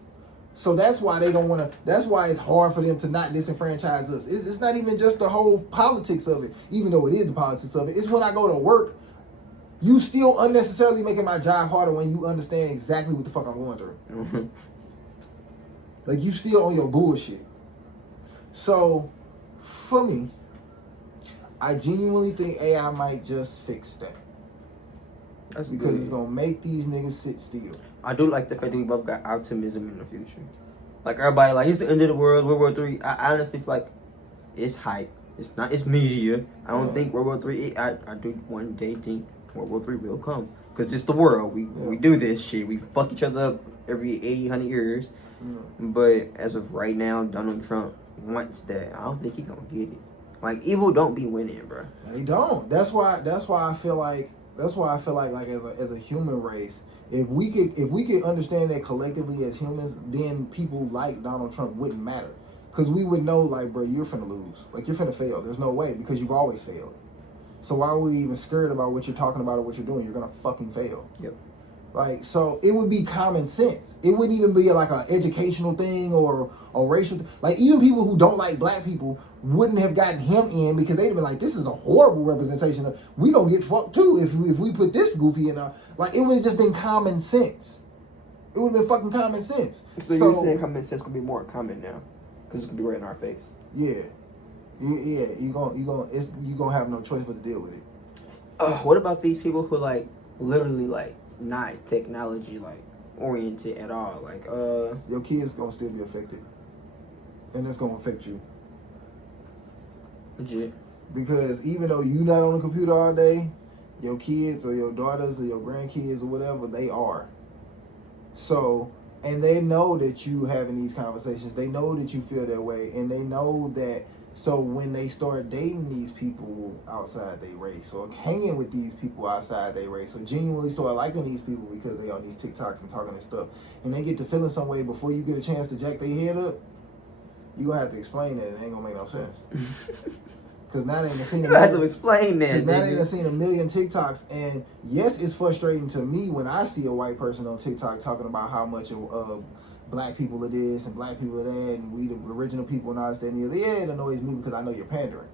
So that's why they don't want to, that's why it's hard for them to not disenfranchise us. It's not even just the whole politics of it, even though it is the politics of it. It's when I go to work, you still unnecessarily making my job harder when you understand exactly what the fuck I'm going through. Like, you still on your bullshit. So, for me, I genuinely think AI might just fix that. That's because good. it's gonna make these niggas sit still. I do like the fact that we both got optimism in the future. Like, everybody, like, it's the end of the world, World War III. I honestly feel like it's hype. It's not. It's media. I don't think World War III. I do one day think World War III will come because it's the world. We do this shit. We fuck each other up every 80, 100 years. But as of right now, Donald Trump wants that. I don't think he gonna get it. Like, evil don't be winning, bro. They don't. That's why I feel like like as a human race, if we could understand that collectively as humans, then people like Donald Trump wouldn't matter. Because we would know, like, bro, you're finna lose. Like, you're finna fail. There's no way, because you've always failed. So why are we even scared about what you're talking about or what you're doing? You're gonna fucking fail. Yep. Like, so it would be common sense. It wouldn't even be like an educational thing or a racial thing. Like, even people who don't like black people wouldn't have gotten him in because they'd have been like, this is a horrible representation of, we gonna get fucked too if we put this goofy in our, like, it would have just been common sense. It would have been fucking common sense. So you're saying common sense gonna be more common now? Because it's gonna be right in our face. Yeah. Yeah, you gonna have no choice but to deal with it. What about these people who, like, literally, like, not technology, like, oriented at all? Like, your kids gonna still be affected. And it's gonna affect you. Legit. Because even though you not on the computer all day, your kids or your daughters or your grandkids or whatever, they are. So, and they know that you having these conversations. They know that you feel that way. And they know that, so when they start dating these people outside their race or hanging with these people outside their race or genuinely start liking these people because they on these TikToks and talking this stuff, and they get to feeling some way before you get a chance to jack their head up, you gonna have to explain that. It ain't gonna make no sense. Because now they done seen you have to explain that. Now they done seen a million TikToks, and yes, it's frustrating to me when I see a white person on TikTok talking about how much of black people are this and black people are that, and we the original people and all this, that, and the other. Yeah, it annoys me because I know you're pandering.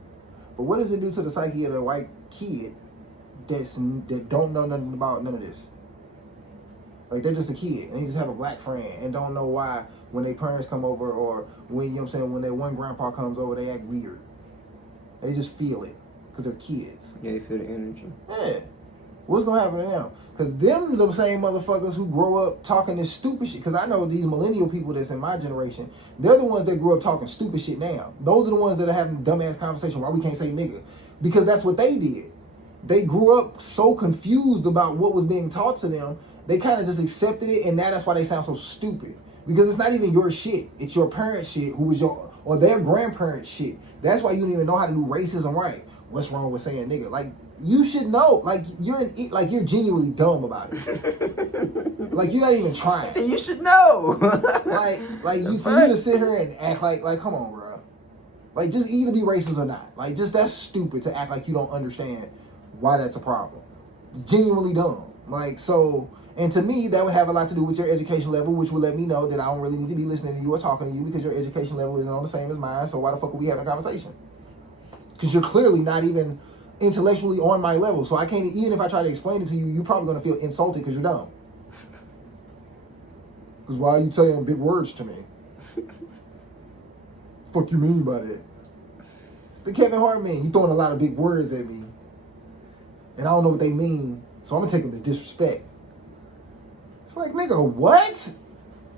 But what does it do to the psyche of a white kid that don't know nothing about none of this? Like, they're just a kid, and they just have a black friend, and don't know why when their parents come over, or when, you know what I'm saying, when their one grandpa comes over, they act weird. They just feel it, because they're kids. Yeah, they feel the energy. Yeah. What's going to happen to them? Because them the same motherfuckers who grow up talking this stupid shit. Because I know these millennial people that's in my generation, they're the ones that grew up talking stupid shit now. Those are the ones that are having dumbass conversation why we can't say nigga. Because that's what they did. They grew up so confused about what was being taught to them, they kind of just accepted it, and now that's why they sound so stupid. Because it's not even your shit. It's your parents' shit, who was your, or their grandparents' shit. That's why you don't even know how to do racism right. What's wrong with saying nigga? Like, you should know. Like, you're genuinely dumb about it. Like, you're not even trying. You should know. like for you to sit here and act like come on, bro. Like, just either be racist or not. Like, just that's stupid to act like you don't understand why that's a problem. Genuinely dumb. Like, so, and to me, that would have a lot to do with your education level, which would let me know that I don't really need to be listening to you or talking to you because your education level isn't on the same as mine. So why the fuck are we having a conversation? Because you're clearly not even intellectually on my level. So I can't, even if I try to explain it to you, you're probably going to feel insulted because you're dumb. Because why are you saying big words to me? Fuck you mean by that? It's the Kevin Hart man. You throwing a lot of big words at me. And I don't know what they mean. So I'm going to take them as disrespect. It's like, nigga, what?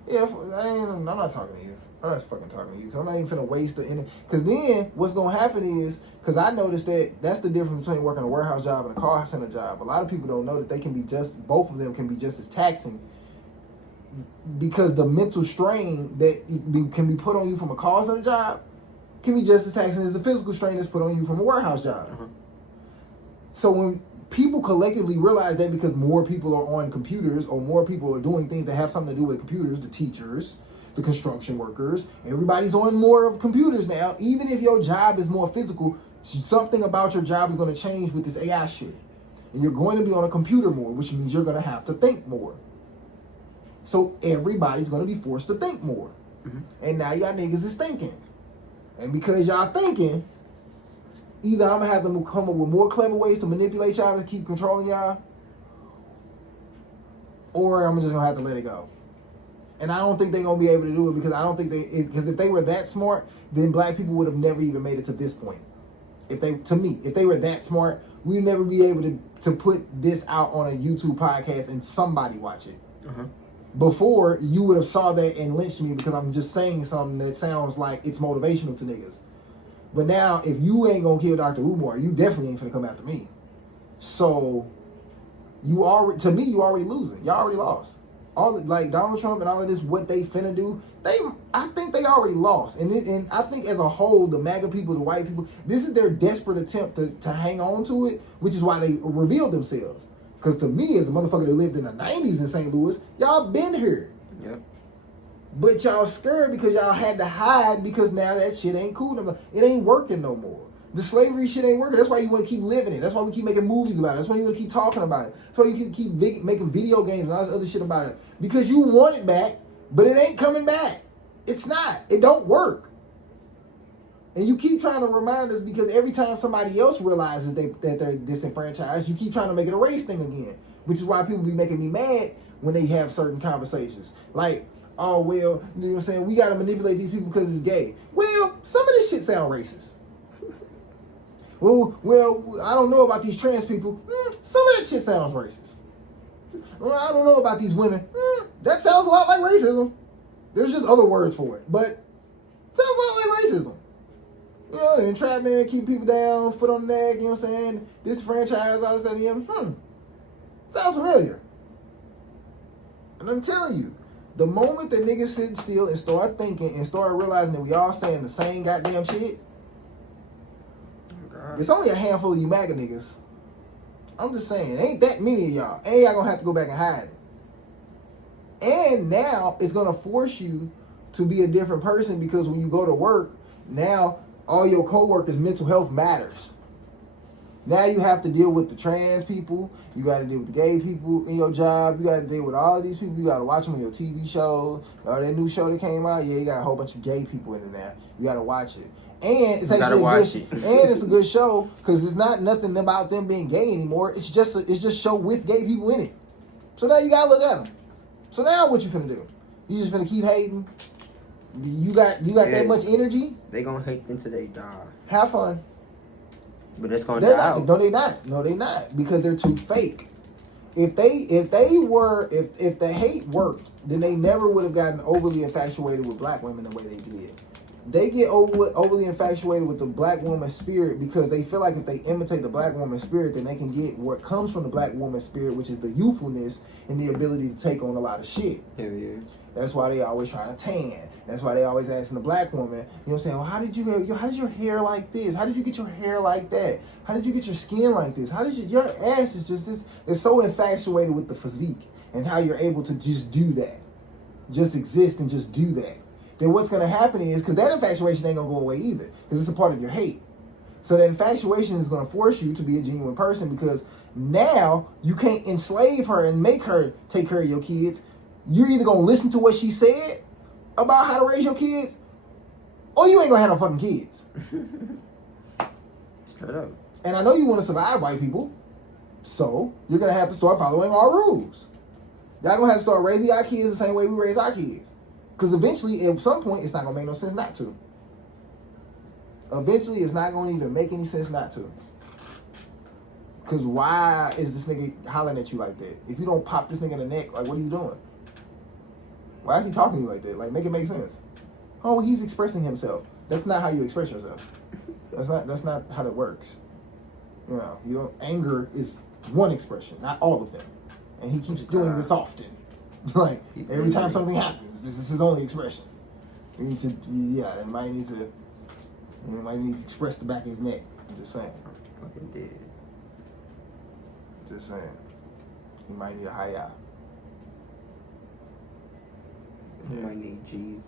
Yeah, I'm not talking to you. I'm not fucking talking to you. Cause I'm not even finna waste the energy. Because then what's going to happen is, because I noticed that that's the difference between working a warehouse job and a call center job. A lot of people don't know that they can be both of them can be just as taxing. Because the mental strain that can be put on you from a call center job can be just as taxing as the physical strain that's put on you from a warehouse job. Uh-huh. So when people collectively realize that, because more people are on computers or more people are doing things that have something to do with computers, the teachers, the construction workers, everybody's on more of computers now. Even if your job is more physical, something about your job is going to change with this AI shit. And you're going to be on a computer more, which means you're going to have to think more. So everybody's going to be forced to think more. Mm-hmm. And now y'all niggas is thinking. And because y'all thinking, either I'm going to have to come up with more clever ways to manipulate y'all to keep controlling y'all, or I'm just going to have to let it go. And I don't think they're gonna be able to do it because I don't think because if they were that smart, then black people would have never even made it to this point. If they were that smart, we'd never be able to put this out on a YouTube podcast and somebody watch it. Uh-huh. Before, you would have saw that and lynched me because I'm just saying something that sounds like it's motivational to niggas. But now, if you ain't gonna kill Dr. Umar, you definitely ain't finna come after me. So, you already losing. Y'all already lost. Like Donald Trump and all of this, what they finna do, I think they already lost. And I think as a whole, the MAGA people, the white people, this is their desperate attempt to hang on to it, which is why they revealed themselves. Because to me, as a motherfucker that lived in the 90s in St. Louis, y'all been here. Yep. But y'all scared because y'all had to hide because now that shit ain't cool. It ain't working no more. The slavery shit ain't working. That's why you want to keep living it. That's why we keep making movies about it. That's why you want to keep talking about it. That's why you can keep making video games and all this other shit about it. Because you want it back, but it ain't coming back. It's not. It don't work. And you keep trying to remind us because every time somebody else realizes that they're disenfranchised, you keep trying to make it a race thing again. Which is why people be making me mad when they have certain conversations. Like, oh, well, you know what I'm saying? We got to manipulate these people because it's gay. Well, some of this shit sound racist. Well, I don't know about these trans people. Some of that shit sounds racist. Well, I don't know about these women. That sounds a lot like racism. There's just other words for it. But it sounds a lot like racism. You know, entrapment, keep people down, foot on the neck, you know what I'm saying? Disenfranchise, all this, that, and the other. Sounds familiar. And I'm telling you, the moment that niggas sit still and start thinking and start realizing that we all saying the same goddamn shit, it's only a handful of you MAGA niggas. I'm just saying, ain't that many of y'all. And y'all gonna have to go back and hide it. And now it's gonna force you to be a different person because when you go to work, now all your coworkers' mental health matters. Now you have to deal with the trans people. You got to deal with the gay people in your job. You got to deal with all of these people. You got to watch them on your TV shows. That new show that came out, you got a whole bunch of gay people in there. You got to watch it. And it's actually it's a good show because it's not nothing about them being gay anymore. It's just a show with gay people in it. So now you got to look at them. So now what you finna do? You just finna keep hating? You got that much energy? They gonna hate until they die. Have fun. But it's gonna die out. No, they not. No, they not. Because they're too fake. If the hate worked, then they never would have gotten overly infatuated with black women the way they did. They get overly infatuated with the black woman's spirit because they feel like if they imitate the black woman's spirit, then they can get what comes from the black woman's spirit, which is the youthfulness and the ability to take on a lot of shit. Hell yeah. That's why they always trying to tan. That's why they always asking the black woman, you know what I'm saying, well, how did your hair like this? How did you get your hair like that? How did you get your skin like this? How did your ass is just this? It's so infatuated with the physique and how you're able to just do that. Just exist and just do that. Then what's going to happen is, because that infatuation ain't going to go away either, because it's a part of your hate. So that infatuation is going to force you to be a genuine person because now you can't enslave her and make her take care of your kids. You're either going to listen to what she said about how to raise your kids, or you ain't going to have no fucking kids. Straight up. And I know you want to survive, white people, so you're going to have to start following our rules. Y'all going to have to start raising our kids the same way we raise our kids. Because eventually, at some point, it's not going to make no sense not to. Eventually, it's not going to even make any sense not to. Because why is this nigga hollering at you like that? If you don't pop this nigga in the neck, like, what are you doing? Why is he talking to you like that? Like, make it make sense. Oh, well, he's expressing himself. That's not how you express yourself. That's not how that works. You know, anger is one expression, not all of them. And he keeps doing this often. Like, every time something happens, this is his only expression. You need to, it might need to express the back of his neck. I'm just saying. Fucking dead. Just saying. He might need a high-out. He might need Jesus.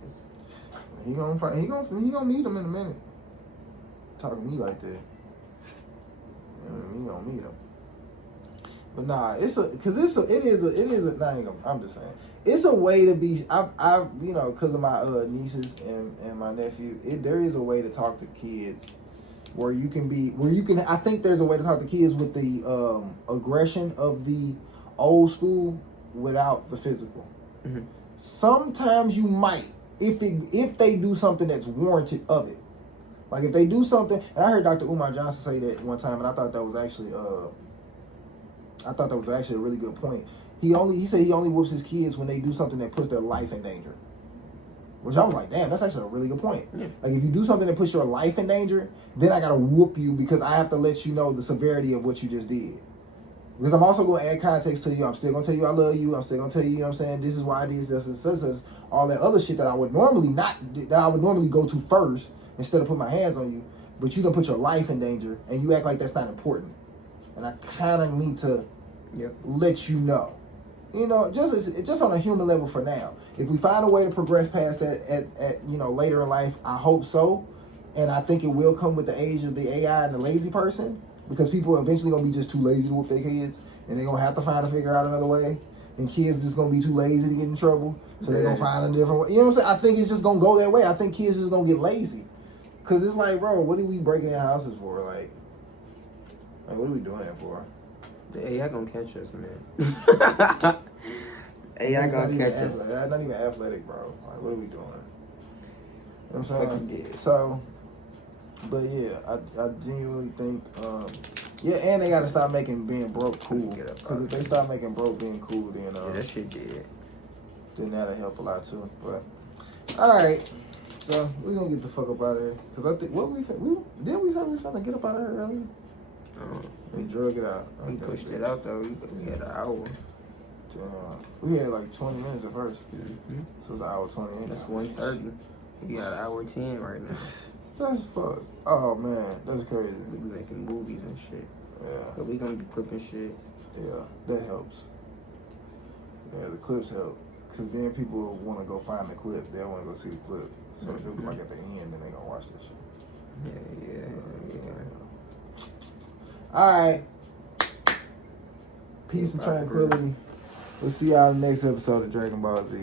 He gonna need him in a minute. Talking to me like that. He gonna need him. But nah, I'm just saying, it's a way to be. I because of my nieces and my nephew, there is a way to talk to kids where you can. I think there's a way to talk to kids with the aggression of the old school without the physical. Mm-hmm. Sometimes you might, if they do something that's warranted of it. Like if they do something, and I heard Dr. Umar Johnson say that one time, and I thought that was actually a really good point. He said he only whoops his kids when they do something that puts their life in danger. Which I was like, damn, that's actually a really good point. Yeah. Like if you do something that puts your life in danger, then I gotta whoop you because I have to let you know the severity of what you just did. Because I'm also gonna add context to you. I'm still gonna tell you I love you. I'm still gonna tell you, you know what I'm saying, this is why I did this, all that other shit that I would normally go to first instead of put my hands on you. But you done put your life in danger and you act like that's not important. And I kinda need to let you know. You know, just on a human level for now. If we find a way to progress past that at later in life, I hope so. And I think it will come with the age of the AI and the lazy person. Because people are eventually going to be just too lazy to whoop their kids. And they're going to have to figure out another way. And kids just going to be too lazy to get in trouble. So they're going to find a different way. You know what I'm saying? I think it's just going to go that way. I think kids just going to get lazy. Because it's like, bro, what are we breaking their houses for? Like what are we doing that for? The AI gonna catch us, man. AI gonna catch us. That's not even athletic, bro. Like, what are we doing? You know what I'm saying? So, but yeah, I genuinely think, and they gotta stop making being broke cool. Because if they stop making broke being cool, then that shit did. Then that'll help a lot too. But all right, so we're gonna get the fuck up out of here. Because I think we say we were trying to get up out of here earlier. We drug it out. We pushed it out though. We had an hour. Damn. We had like 20 minutes at first. Mm-hmm. So it's an hour 28. That's 1:30. We got an hour 10 right now. That's fuck. Oh man, that's crazy. We be making movies and shit. Yeah. But we gonna be clipping shit. Yeah, that helps. Yeah, the clips help. Because then people want to go find the clip. They want to go see the clip. So if it was like at the end, then they gonna watch that shit. Yeah. All right. Peace and tranquility. We'll see y'all in the next episode of Dragon Ball Z.